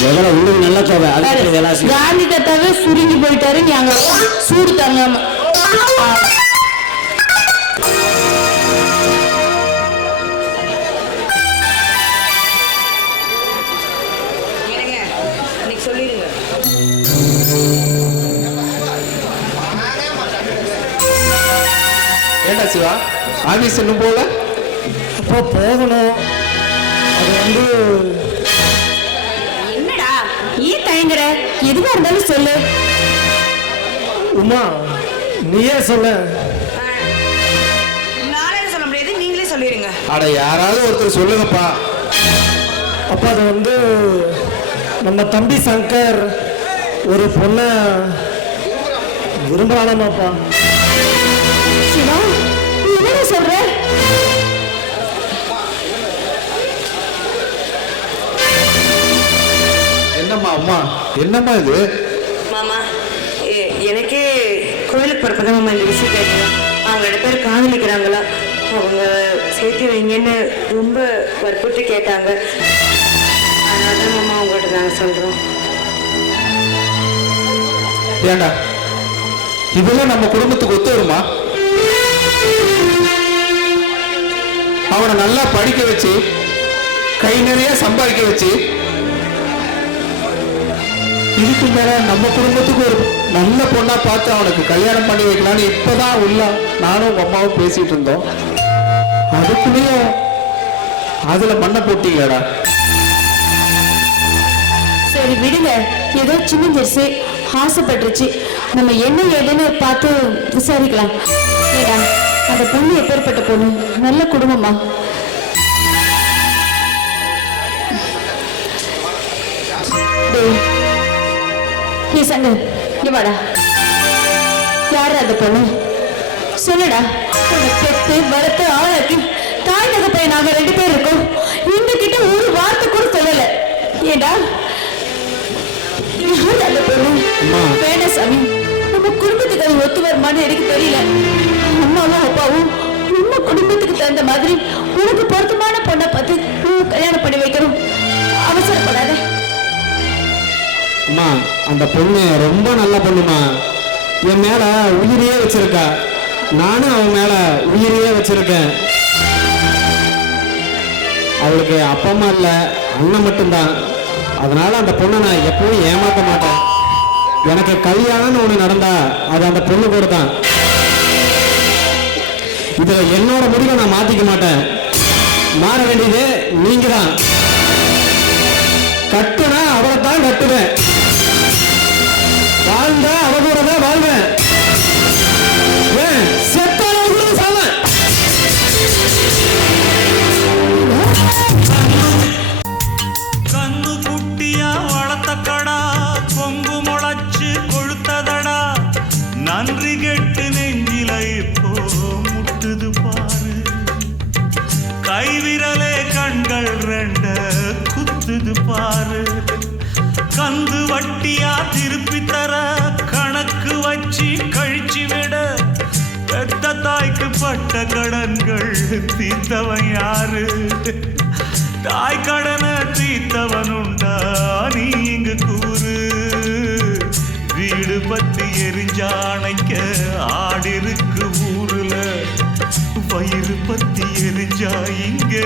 எவ்வளவு உள்ளுக்கு நல்ல கோவை அதுக்கு விளாசி காந்தி தாத்தாவே சுருங்கி போயிட்டாரு. நீ அங்க சூடு தாங்காம சொல்லிடுங்க. ஏண்டா சிவா ஆபீஸ் இன்னும் போகல? அப்போ போகணும். அது வந்து என்னடா ஏன் தயங்குற? எதுவா இருந்தாலும் சொல்லு. உமா நீயே சொல்ல. நானே சொல்ல முடியாது, நீங்களே சொல்லிடுங்க. அட யாராவது ஒருத்தர் சொல்லுங்கப்பா. அப்பா அது வந்து நம்ம தம்பி சங்கர் ஒரு பொண்ணை விரும்புறானாமாப்பா. சிவா நீ என்ன சொல்ற? என்னம்மா அம்மா என்னம்மா இது? மாமா எனக்கே கோயிலுக்கு பிறப்பதான் மாமா இந்த விஷயம் கேட்கணும். அவங்க 2 பேர் காதலிக்கிறாங்களா, அவங்க சேர்த்து வைங்கன்னு ரொம்ப வற்புறுத்தி கேட்டாங்க. அதனால மாமா அவங்கள்ட்ட நாங்கள் சொல்கிறோம். ஏண்டா இதெல்லாம் நம்ம குடும்பத்துக்கு ஒத்து வருமா? அவனை நல்லா படிக்க வச்சு கை நிறைய சம்பாதிக்க வச்சு இதுக்கு மேல நம்ம குடும்பத்துக்கு ஒரு நல்ல பொண்ணா பார்த்து அவனுக்கு கல்யாணம் பண்ணி வைக்கலான்னு இப்பதான் உள்ள நானும் அம்மாவும் பேசிட்டு இருந்தோம். அதுக்குள்ளேயும் அதுல மண்ணை போட்டீங்களா? சரி விடுங்க, ஏதோ சின்ன ஜெர்சி ஆசைப்பட்டுருச்சு. நம்ம என்ன ஏதுன்னு பார்த்து விசாரிக்கலாம். ஏடா அந்த பொண்ணு எப்பேற்பட்ட பொண்ணு? நல்ல குடும்பமா? நீ சங்கர் இங்க வாடா. யாரு அந்த பொண்ணு? சொல்லுடா. பெத்து வளர்த்து ஆளாக்கி தாய் தகப்பை நாங்க 2 பேர் இருக்கோம். எங்க கிட்ட ஒரு வார்த்தை கூட சொல்லல. ஏடா யாரு அந்த பொண்ணு? வேணாம் சாமி, நம்ம குடும்பத்துக்கு அது ஒத்து வருமானு எனக்கு தெரியல. அம்மாவும் அப்பாவும் நம்ம குடும்பத்துக்கு தகுந்த மாதிரி உனக்கு பொருத்தமான பொண்ணை பார்த்து கல்யாணம் பண்ணி வைக்கணும். அவசரப்படாத. அம்மா அந்த பொண்ணு ரொம்ப நல்ல பொண்ணுமா. என் மேல உயிரியே வச்சிருக்கா. நானும் அவன் மேல உயிரியே வச்சிருக்கேன். அவளுக்கு அப்பா அம்மா இல்ல, அண்ணன் மட்டும்தான். அதனால அந்த பொண்ணை நான் எப்பவும் ஏமாற்ற மாட்டேன். எனக்கு கல்யாணம்னு ஒண்ணு நடந்தா அது அந்த பொண்ணு கூட தான். இதுல என்னோட முடிவை நான் மாத்திக்க மாட்டேன். மாற வேண்டியது நீங்க தான். கட்டுனா அவளை தான் கட்டுவேன், வாழ்ந்தா அவ கூட தான் வாழ்வேன், செத்தாலும் சாவேன். கண்ணு குட்டியா வளர்த்த கடா கொங்கு முளைச்சு கொழுத்ததடா. நன்றி கெட்டு நெஞ்சில இப்போ முட்டுது பாரு. கைவிரலே கண்கள் 2 குத்துது பாரு. கந்து வட்டியா திருப்பி தர கணக்கு வச்சு கழிச்சு விட. பெத்த தாய்க்கு பட்ட கடன்கள் தீர்த்தவன் யாரு? தாய் கடனை தீர்த்தவன் உண்டா நீ இங்கு கூறு. வீடு பத்தி எரிஞ்சானைக்க ஆடிருக்கு ஊருல. வயிறு பத்தி எரிஞ்சா இங்கே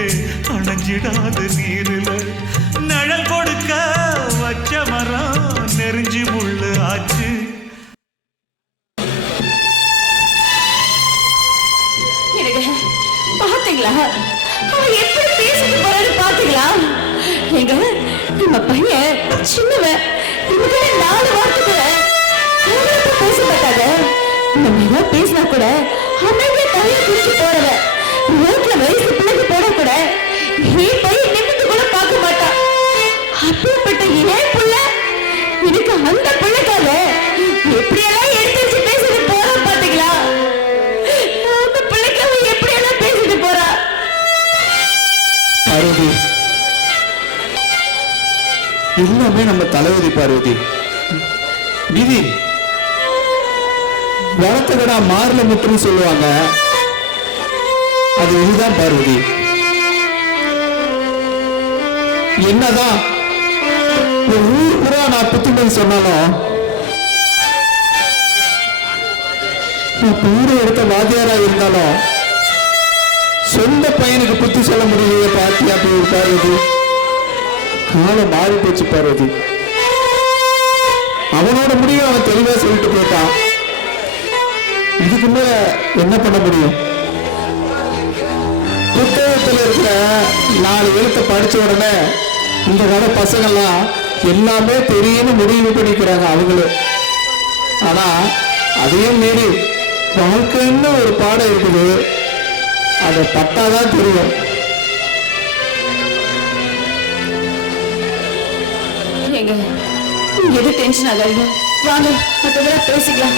அணைஞ்சிடாத நீருல. நிழல் கொடுக்க வச்ச மரம் நெறிஞ்சி முள்ளு ஆச்சு. பாத்தீங்களா அவன் எப்படி பேசிட்டு போறாரு? பாத்தீங்களா? எங்க நம்ம பையன் சின்னவன், இவங்க 4 வார்த்தை கூட பேச மாட்டாங்க. நம்ம ஏதாவது பேசினா கூட அமைதியா தலையை பிடிச்சு போறவ. ரோட்ல வயசு பிள்ளைக்கு போட கூட நீ போய் நிமிந்து கூட பார்க்க மாட்டான். அப்படிப்பட்ட ஏன் புள்ள எனக்கு அந்த பிள்ளைக்காக எப்படியெல்லாம் எடுத்து வச்சு பேசிட்டு போறா? பாத்தீங்களா அந்த பிள்ளைக்காக எப்படியெல்லாம் பேசிட்டு போறா? பார்வதி, எல்லாமே நம்ம தலைவிதி பார்வதி. விதி வளர்த்தகடா மாறல முட்டுன்னு சொல்லுவாங்க. அது இதுதான் பார்வதி. என்னதான் நான் புத்திமதி சொன்னாலும் நான் பேரை எடுத்த வாத்தியாரா இருந்தாலும் சொந்த பையனுக்கு புத்தி சொல்ல முடியலையே பாத்தி அப்படி பார்வதி. காலம் மாறி போச்சு பார்வதி. அவனோட முடிவை அவன் தெளிவா சொல்லிட்டு போயிட்டான். இதுக்கு மேல என்ன பண்ண முடியும்? புத்தகத்தில் இருக்கிற 4 எழுத்தை படிச்ச உடனே இந்த கால பசங்கள்லாம் எல்லாமே தெரியும்னு முடிவு பண்ணிக்கிறாங்க அவங்களே. ஆனா அதையும் மீறி வாழ்க்கைன்னு ஒரு பாடம் இருக்குது, அதை பட்டாதான் தெரியும். ஏங்க எது டென்ஷன் ஆகாதீங்க, வாங்க மற்றதெல்லாம் பேசிக்கலாம்.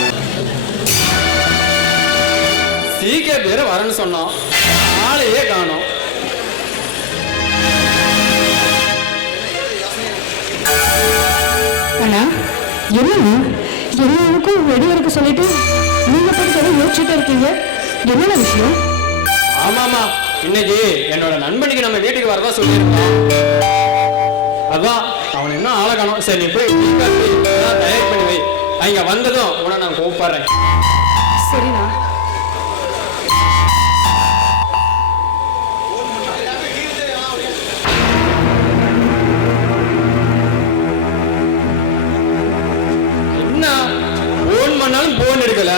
சீக்கிரம் பேர் வரேன்னு சொன்னோம், ஆளையே காணோம். அண்ணா என்னண்ணா எல்லாருக்கும் வெடி இருக்க சொல்லிட்டு நீங்க போய் எதை யோசிச்சுட்டு இருக்கீங்க? என்னென்ன விஷயம்? ஆமாமா, இன்னைக்கு என்னோட நண்பனுக்கு நம்ம வீட்டுக்கு வரதா சொல்லியிருக்கோம். அதான் அவன் என்ன ஆளை காணோம். சரி நீ போய் தயார் பண்ணி வை, அங்க வந்ததும் உன நான் கூப்பிடுறேன். சரிண்ணா. என்ன போன் பண்ணாலும் போன் எடுக்கல,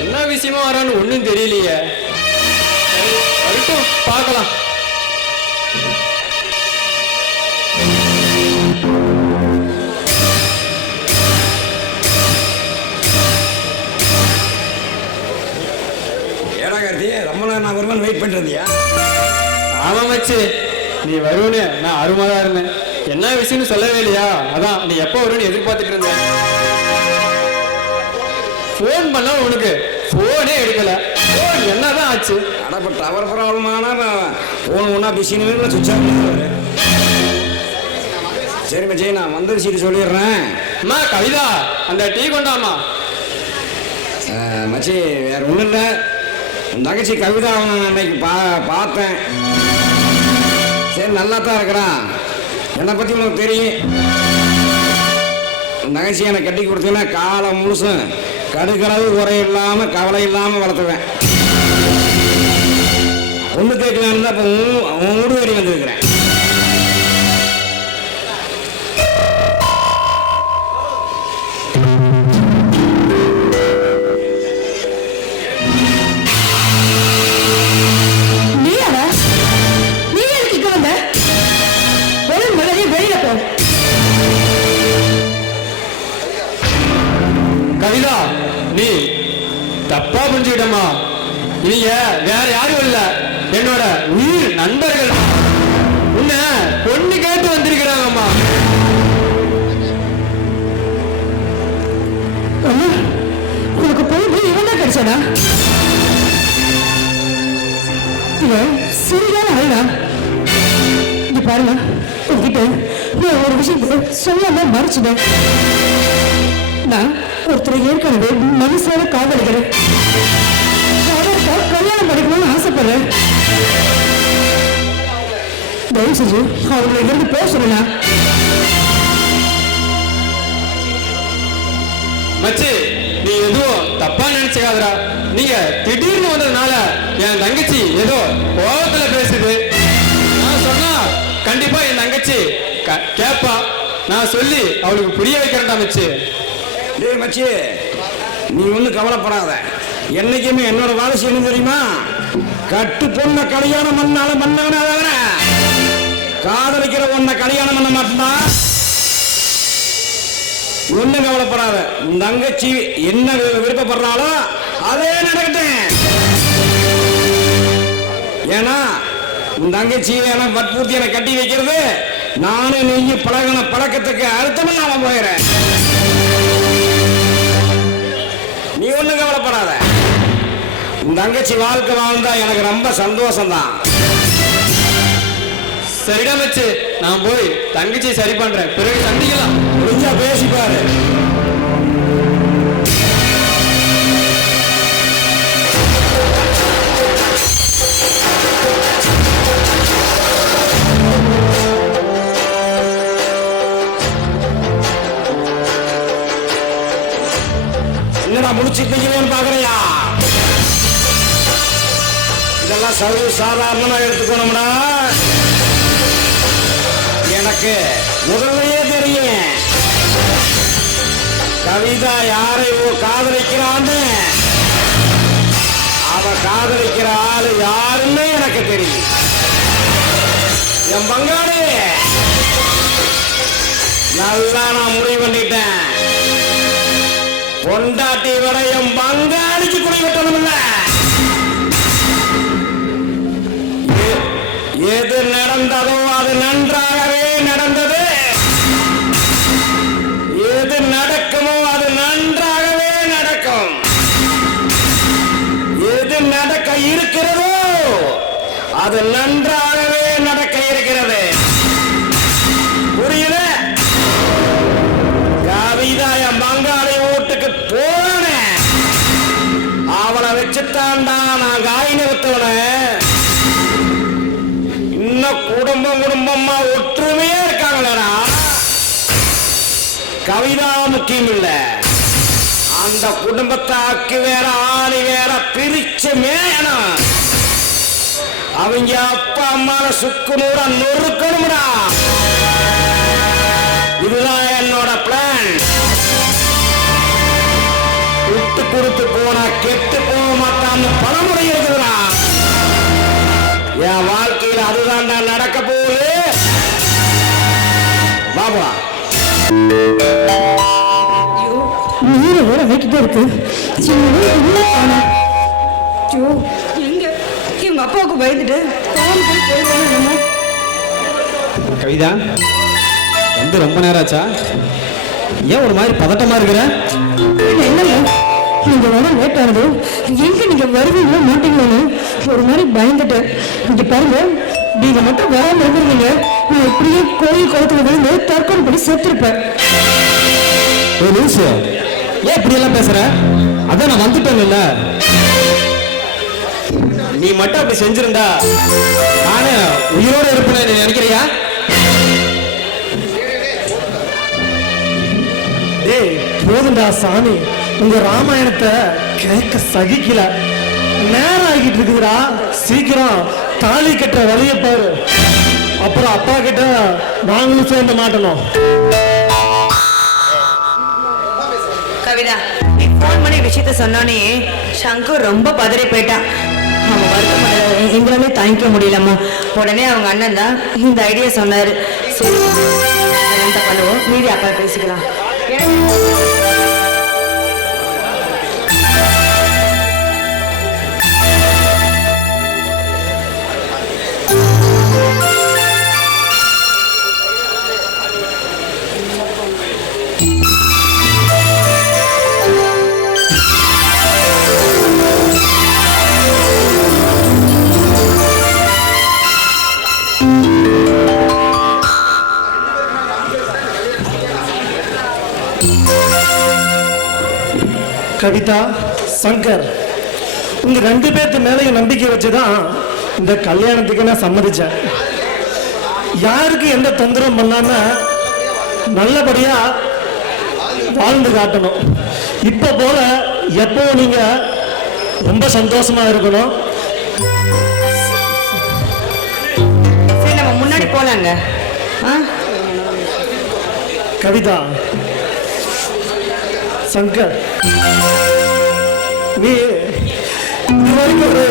என்ன விஷயமா வரான்னு ஒன்றும் தெரியலையே. வரட்டும் பார்க்கலாம். ரொம்ப நேரம் நான் வருவேன் வெயிட் பண்ணிருந்தியா? ஆமா மச்சி, நீ வருவனு நான் அருமாதான் இருந்தேன். என்ன விஷயம்னு சொல்லவே இல்லையா, அதான் நீ எப்போ வருவன்னு எதிர்பார்த்துட்டு இருந்தேன். போன் பண்ணா உனக்கு போனே எடுக்கல, என்னதான் ஆச்சு? ஆனால் இப்போ டவர் ப்ராப்ளமான போன் ஒன்றா பிஸின்னு சுவிட்ச் ஆஃப். சரி மச்சி, நான் வந்த விஷயத்தை சொல்லிடுறேன். அம்மா கவிதா, அந்த டீ கொண்டாமா. மச்சி வேற ஒன்றும் இல்லை, உன் தங்கச்சி கவிதா அவனை அன்னைக்கு பார்த்தேன். சரி நல்லா தான் இருக்கிறான், என்னை பற்றி உனக்கு தெரியும். உன் தங்கச்சி என்னை கட்டி கொடுத்தீங்கன்னா காலம் முழுசும் கடுக்களவு குறை இல்லாமல் கவலை இல்லாமல் வளர்த்துவேன். ஒன்று கேட்கலான்னு தான் இப்போ உன் வீடு வரி வந்திருக்கிறேன். கவிதா, நீ தப்பா புரிஞ்சுக்கிட்டமா. நீங்க வேற யாரும் இல்ல, என்னோட உயிர் நண்பர்கள். உன்னை பொண்ணு கேட்டு வந்திருக்கிறாங்கம்மா. உனக்கு போய் இவன் தான் கிடைச்சாடா? சரியான ஆளுடா. இங்க பாருங்க, உங்ககிட்ட நான் ஒரு விஷயத்தை சொல்லாம மறைச்சிட்டேன். நான் ஒருத்தரை ஏற்கனவே மனசார காதலிக்கிறேன், கல்யாணம் படிக்கணும்னு ஆசைப்படுறேன். தயவு செஞ்சு அவங்களை இருந்து போக சொல்லுங்க. மச்சி, நீ எதுவும் தப்பா நினைச்சுக்காதடா. நீங்க திடீர்னு வந்ததுனால என் தங்கச்சி ஏதோ கோபத்துல பேசுது. நான் சொன்னா கண்டிப்பா என் தங்கச்சி கேப்பா. நான் சொல்லி அவளுக்கு புரிய வைக்கிறேன்டா மச்சி. டேய் மச்சி, நீ ஒன்றும் கவலைப்படாத. என்னைக்குமே என்னோட வாரிசு என்ன தெரியுமா? கட்டு பொண்ணை கல்யாணம் பண்ணான காதலிக்கிற ஒன்ன கல்யாணம் பண்ண மாட்டேன். ஒன்றும் கவலைப்படாத. உன் தங்கச்சி என்ன விருப்பப்படுறாளோ அதே நடக்கட்டும். ஏன்னா உன் தங்கச்சி வற்புறுத்தி என்னை கட்டி வைக்கிறது நானும் நீங்க பழகின பழக்கத்துக்கு அர்த்தமே நாம போயிடுறேன். நீ ஒன்றும் கவலைப்படாத. உன் தங்கச்சி வாழ்க்கை வாழ்ந்தா எனக்கு ரொம்ப சந்தோஷம்தான். சரிடா மச்சி, நான் போய் தங்கச்சி சரி பண்றேன், பிறகு சந்திக்கலாம். முடிஞ்சா பேசிப்பாரு. நான் முடிச்சுட்டு நிக்கிறேன்னு பாக்குறியா? இதெல்லாம் சர்வ சாதாரணமா எடுத்துக்கணும்னா எனக்கு முதல்லயே தெரியும் கவிதா யாரை காதலிக்கிறான்னு. அவ காதலிக்கிற ஆளு யாருன்னு எனக்கு தெரியும். என் பங்காளி நல்லா நான் முடிவு பண்ணிட்டேன். பொண்டாட்டி விட என் பங்காளிக்கு குடி வெட்டணும் இல்ல. எது நடந்ததோ அது நன்றாகவே நடந்தது. எது நடக்குமோ அது நன்றாகவே நடக்கும். எது நடக்க இருக்கிறதோ அது நன்றாகவே நடக்க இருக்கிறது. புரியுது? கவிதா என் பங்காளி வீட்டுக்கு போன அவளை வச்சுட்டான்டா நான் காய் நிறுத்தவன. இன்னும் குடும்பமா ஒற்றுமையா இருக்காங்களா? கவிதா முக்கியம் இல்ல, அந்த குடும்பத்தை ஆக்கி வேற ஆணி வேற பிரிச்சு மேயணும். அவங்க அப்பா அம்மால சுக்கு நூறா நொறுக்கணும்டா. இதுதான் என்னோட பிளான். விட்டு கொடுத்து போனா கெட்டு போக மாட்டான்னு பலமுறை இருக்குதுடா. என் வாழ்க்கையில் அதுதான்டா நடக்க போகுது. பாபா நீரை வேற வைக்கிட்டே இருக்கு. எங்க எங்க அப்பாவுக்கு பயந்துட்டு போயிடுவாங்க. கவிதா வந்து ரொம்ப நேரம் ஆச்சா? ஏன் ஒரு மாதிரி பதட்டமா இருக்கிற? என்னங்க நீங்க வர லேட் ஆனது, எங்க நீங்க வருவீங்களோ மாட்டீங்களோன்னு ஒரு மாதிரி பயந்துட்டேன். இங்க பாருங்க, நீங்க மட்டும் வராம இருந்தீங்க, நான் இப்படியே கோயில் குளத்துல விழுந்து தற்கொலை பண்ணி செத்துருப்பேன். லூசு, ஏன் இப்படி எல்லாம் பேசுற? அதான் நான் வந்துட்டேன்ல. நீ மட்டும் அப்படி செஞ்சிருந்தா நானு உயிரோட இருப்பேன்னு நீ நினைக்கிறியா? டேய் போதுண்டா சாமி, உங்க ராமாயணத்தை கேட்க சகிக்கல. நேரம் ஆகிட்டு இருக்குதுடா, சீக்கிரம் தாலி கட்டுற வழியை பாரு. அப்புறம் அப்பா கிட்ட நாங்களும் சேர்ந்து மாட்டணும். கவிதா, நீ ஃபோன் பண்ணி விஷயத்த சொன்னானே சங்கர் ரொம்ப பதறி போயிட்டான். அவன் வருத்தப்பட்டதை எங்களாலே தாங்கிக்க முடியலம்மா. உடனே அவங்க அண்ணன் தான் இந்த ஐடியா சொன்னாரு. சரி என்ன பண்ணுவோம், மீதி அப்பா பேசிக்கலாம். கவிதா, சங்கர், உங்க ரெண்டு பேர்த்து மேலே நம்பிக்கை வச்சுதான் இந்த கல்யாணத்துக்கு நான் சம்மதிச்சேன். யாருக்கு எந்த தொந்தரவும் பண்ணாம நல்லபடியா வாழ்ந்து காட்டணும். இப்ப போல எப்போ நீங்க ரொம்ப சந்தோஷமா இருக்கணும். சரி நம்ம முன்னாடி போலாங்க. கவிதா, சங்கர், நீ இதுவரைக்கும் ஒரு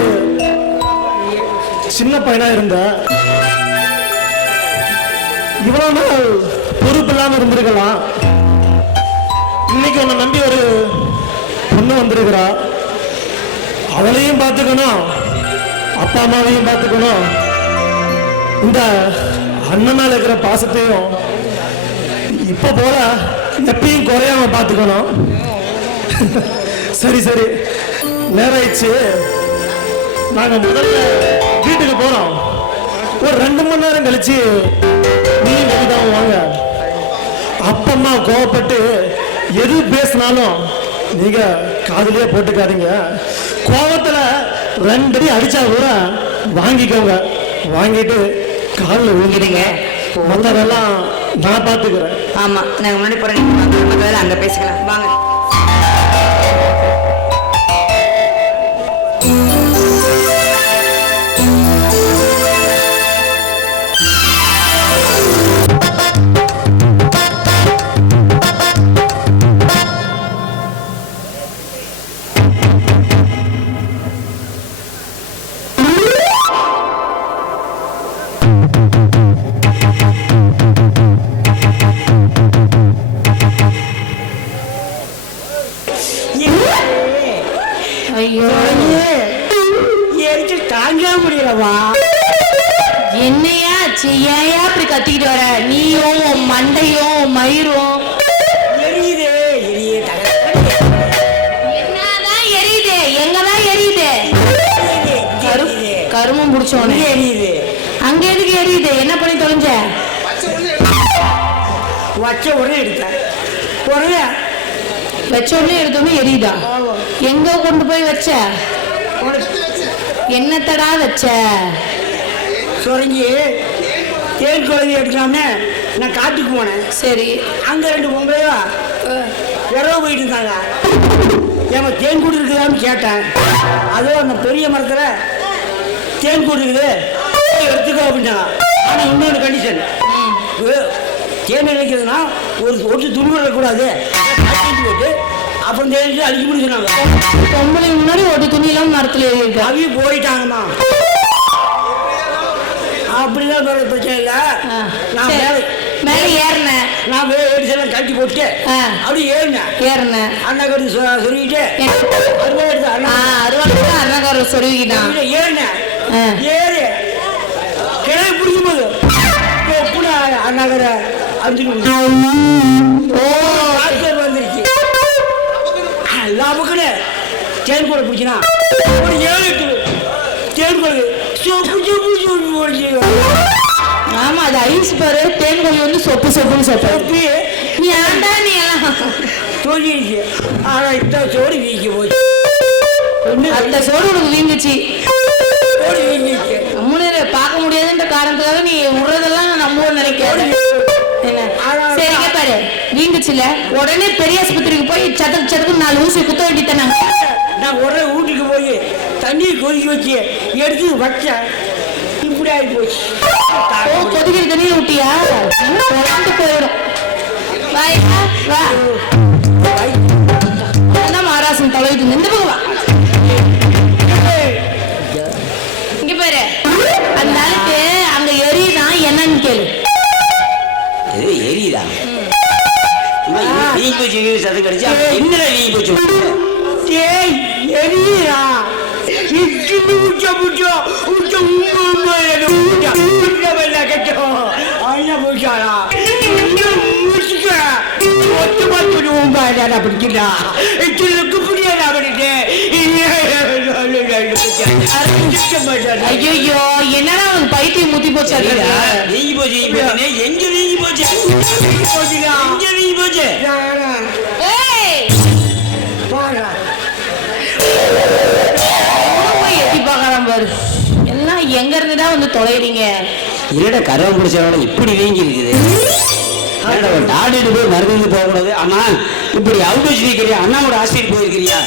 சின்ன பையனா இருந்த, இவ்வளவு நாள் பொறுப்பு இல்லாம இருந்திருக்கலாம். இன்னைக்கு உன்னை நம்பி ஒரு பொண்ணு வந்திருக்கிறா. அவளையும் பார்த்துக்கணும், அப்பா அம்மாவையும் பார்த்துக்கணும், இந்த அண்ணன் மேல இருக்கிற பாசத்தையும் இப்ப போல எப்பயும் குறையாம பார்த்துக்கணும். சரி சரி, நேரம் ஆயிடுச்சு, நாங்க முதல்ல வீட்டுக்கு போறோம். ஒரு 2 மணி நேரம் கழிச்சு நீ கவிதாவும் வாங்க. அப்பம்மா கோவப்பட்டு எது பேசினாலும் நீங்க காதுலயே போட்டுக்காதீங்க. கோவத்துல 2 அடி அடிச்சா கூட வாங்கிக்கோங்க. வாங்கிட்டு காலில் விழுந்துடுங்க. மற்றதெல்லாம் நான் பார்த்துக்கிறேன். ஆமா, நாங்க முன்னாடி போறேன், அங்க பேசிக்கலாம் வாங்க. போறவா. என்னையா ஏயா அப்படி கத்திக்கிட்டு வர? நீயும் உன் மண்டையும் மயிரும் எரியுதே எரியே என்னதான் எரியுது? எங்கதான் எரியுது? கருமம் பிடிச்சோன்னு எரியுது. அங்க எதுக்கு எரியுது? என்ன பண்ணி தொலைஞ்ச? வச்ச உடனே எடுத்தேன். உடனே வச்ச உடனே எடுத்தோடனே எரியுதா? எங்க கொண்டு போய் வச்ச? என்னத்தடா வச்ச? சுரங்கி தேன் குழந்தை எடுக்கலாம்னு நான் காட்டுக்கு போனேன். சரி, அங்க 2 பொம்பளையா விரவ போயிட்டு இருந்தாங்க. ஏமா தேன் கூடு இருக்குதான்னு கேட்டேன். அதுவும் அந்த பெரிய மரத்துல தேன் கூடு இருக்குது எடுத்துக்கோ அப்படின்னாங்க. ஆனா இன்னொரு கண்டிஷன், தேன் நினைக்கிறதுனா ஒரு துணி விடக்கூடாது, போட்டு அப்புறம் தேன் அழிச்சு முடிச்சுனாங்க. பொம்பளை முன்னாடி ஒரு துணி எல்லாம் மரத்துல ஏறிருக்கு. அவி போயிட்டாங்கம்மா. அப்படிதான் வேற பிரச்சனை இல்லை. நான் மேல ஏறினேன். நான் எடுத்து கட்டி போட்டு அப்படி ஏறினேன். அண்ணா கட்டி சொல்லிட்டு அருவாள் சொல்லிக்கிட்டான். ஏறினேன். ஏறி கிளை பிடிக்கும் போது எப்படி அண்ணாகர 5 வந்துருச்சு. நமக்கு தேன் கூட பிடிச்சினா 7 தேன் கூட ஆமா, அது ஐஸ் பாரு. தேன் கொஞ்சம் வந்து சொப்பு சொப்புன்னு சொப்பு. நீ ஆண்டா நீ எல்லாம் தோல்விச்சு. ஆனா இந்த சோறு வீங்கி போச்சு. அந்த சோறு உனக்கு வீங்குச்சு. வீங்கிச்சு. அம்முனே பார்க்க முடியாதுன்ற காரணத்துக்காக நீ விடுறதெல்லாம் நம்ப நினைக்காது. என்ன சரிங்க பாரு, வீங்குச்சுல உடனே பெரிய ஆஸ்பத்திரிக்கு போய் சதுக்கு 4 ஊசி குத்த வேண்டித்தானே. நான் உடனே வீட்டுக்கு போய் தண்ணியை கொதிக்க வச்சு எடுத்து வச்சேன். இப்படி ஆகி போச்சு. கொதிக்கிற தண்ணியை விட்டியா? போயிடும். வா மகாராசன் தொலைவிட்டு இந்த பக்கம் வா. இங்க பாரு, அந்த ஆளுக்கு அங்க எரியுதான் என்னன்னு கேளு. எரியுதா? நீ போச்சு சத்தம் கடிச்சா என்னடா நீ போச்சு? எரியுதா? இட்லி ஊச்ச புச்சோ ஊச்ச அண்ணா போச்சாரா ஒத்து பார்த்து ஊம்பாடா பிடிக்கிறா. இட்லுக்கு புரியாதா பண்ணிட்டு ஐயோ, என்னடா உனக்கு பைத்தியம் முத்தி போச்சு? நீங்கி போச்சு. எங்க நீங்கி போச்சு? எங்க நீங்கி போச்சு? எட்டி பார்க்கலாம் பாரு. எல்லாம் எங்க இருந்துதான் வந்து தொலைறீங்க? என்னடா கருவம் பிடிச்சவன இப்படி வீங்கி இருக்குது? டாக்டர் போய் மருந்து போகக்கூடாது. ஆமா, இப்படி அவுட் வச்சு நிற்கிறியா? அண்ணாவோட ஆஸ்பத்திரி போயிருக்கிறியா?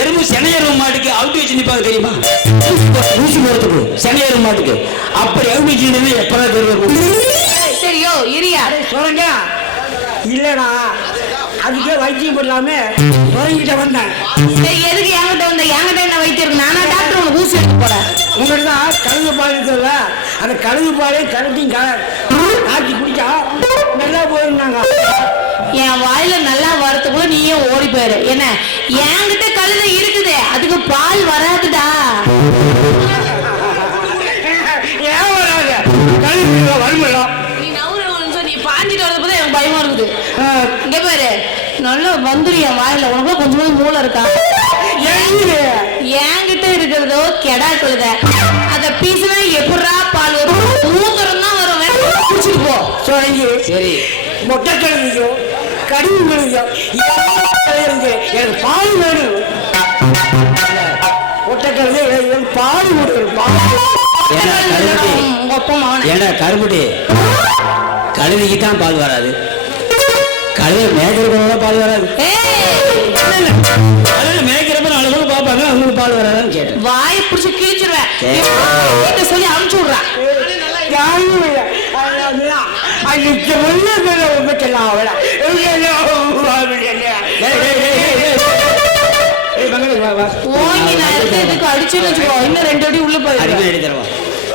எறும்பு சென்னையரும் மாட்டுக்கு அவுட் வச்சு நிற்பாங்க தெரியுமா? ஊசி போறதுக்கு சென்னையரும் மாட்டுக்கு அப்படி அவுட் வச்சு எப்பதான் தெரியும்? சரியோ இரியா சொல்லுங்க. இல்லடா, அதுக்கே வைத்தியம் பண்ணலாம தொடங்கிட்ட வந்தேன். சரி, எதுக்கு என்கிட்ட வந்த? என்கிட்ட என்ன வைத்தியம் இருக்கு? நானா டாக்டர் உனக்கு ஊசி எடுத்து போறேன். உங்கள்கிட்ட தான் கழுகு பால் இருக்குல்ல, அந்த கழுகு பாலே கரட்டிங் காய்ச்சி குடிச்சா நல்லா போயிருந்தாங்க. என் வாயில நல்லா வரத்துக்குள்ள நீயே ஓடி போயிரு. என்ன, என்கிட்ட கழுதை இருக்குது, அதுக்கு பால் வராதுடா. ஏன் வராது? கழுகு வருமலாம். நீ நவுற நிமிஷம் நீ பாஞ்சிட்டு வரது போது எனக்கு பயமா இருக்குது. இங்க பாரு, நல்லா வந்துரு என் வாயில. உனக்கு கொஞ்சமா மூளை இருக்கா? என்கிட்ட இருக்கிறதோ கெடா கழுத. அத பீசுனா எப்படா பால் வரும்? மூத்தரம் தான் வரும். குடிச்சிட்டு போ. சரி, மொட்டை கழுதையோ கடுகு கழுதையோ எனக்கு பால் வேணும். மொட்டை கழுதை எனக்கு பால் வேணும். ஏன்னா கரும்புடி கழுதிக்கு தான் பால் வராது. கழுதை மேய்க்கிறப்ப பால் வராது. மேய்க்கிறப்ப 4 பேர் பார்ப்பாங்க, அவங்களுக்கு பால் வராதுன்னு கேட்டேன். வாயை பிடிச்சி கிழிச்சிருவேன் சொல்லி அனுப்பிச்சு விடுறான். அடிச்சுன்னு வச்சுக்கோ, இன்னும் 2 அடி உள்ள போயிடுவேன்.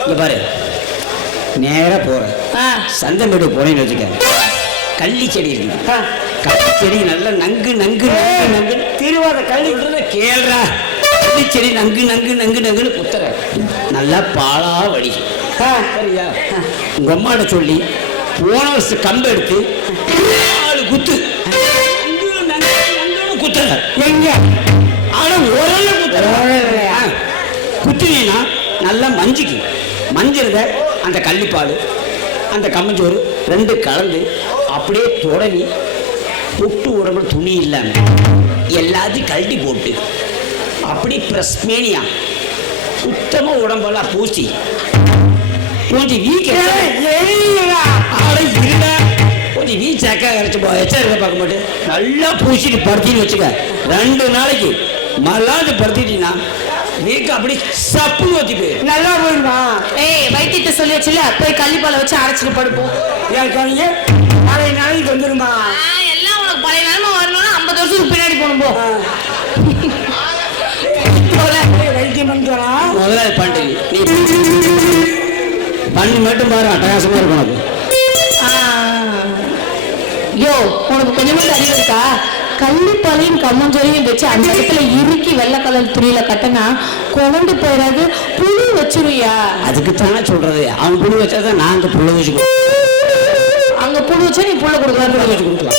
இங்க பாரு, நேரா போறேன் சந்தமேடு போனேன்னு வச்சுக்க, கள்ளி செடி இருக்கு. கள்ளி செடி நல்ல நங்கு நங்கு நங்கு நங்கு திருவாத கள்ளி கேள்றா. நெல்லி செடி நங்கு நங்கு நங்கு நங்குன்னு குத்துற நல்லா பாலா வடி சரியா உங்க அம்மாட்ட சொல்லி போன வருஷம் கம்பு எடுத்து 4 குத்து குத்துற எங்க ஆனா உரல்ல குத்துற குத்துனீங்கன்னா நல்லா மஞ்சிக்கு மஞ்சிருந்த அந்த கள்ளிப்பால் அந்த கம்மஞ்சோறு 2 கலந்து அப்படியே தொடங்கி பொட்டு உடம்புல துணி இல்லாம எல்லாத்தையும் கழட்டி போட்டு அப்படி பிரஸ்மேனியா சுத்தமா உடம்பெல்லாம் பூச்சி கொஞ்சம் கொஞ்சம் வீச்சாக்கா கரைச்சி எச்சரிக்கை பார்க்க மாட்டேன் நல்லா பூச்சிட்டு படுத்தின்னு வச்சுக்க 2 நாளைக்கு மல்லாண்டு படுத்திட்டீங்கன்னா வீக்கு அப்படி சப்புன்னு வச்சு போய் நல்லா போயிருமா? ஏய் வைத்தியத்தை சொல்லி வச்சுல போய் கள்ளிப்பாலை வச்சு அரைச்சிட்டு படுப்போம். ஏற்கனவே பழைய நாளைக்கு வந்துருமா? எல்லாம் உனக்கு பழைய நிலைமை வரணும்னா 50 வருஷத்துக்கு பின்னாடி போகணும் போ. வைத்தியம் பண்ணுறா முதல்ல பண்ணிட்டு நீ பண்ணி மட்டும் பாரு அட்டகாசமா இருக்கும் உனக்கு. யோ உனக்கு கொஞ்சமே அறிவு இருக்கா? கள்ளிப்பாலையும் கம்மஞ்சோரையும் வச்சு அந்த இடத்துல இறுக்கி வெள்ளை கலர் துணியில கட்டினா குழந்து போயிடாது, புழு வச்சிருயா. அதுக்கு தானே சொல்றது, அவன் புழு வச்சாதான் நான் அந்த புழு வச்சு அங்க புழு வச்சா நீ புள்ள கொடுக்கலாம், புழு வச்சு கொடுக்கலாம்.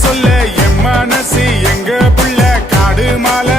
சொல்ல என் மனசு எங்க புள்ள காடு மாலை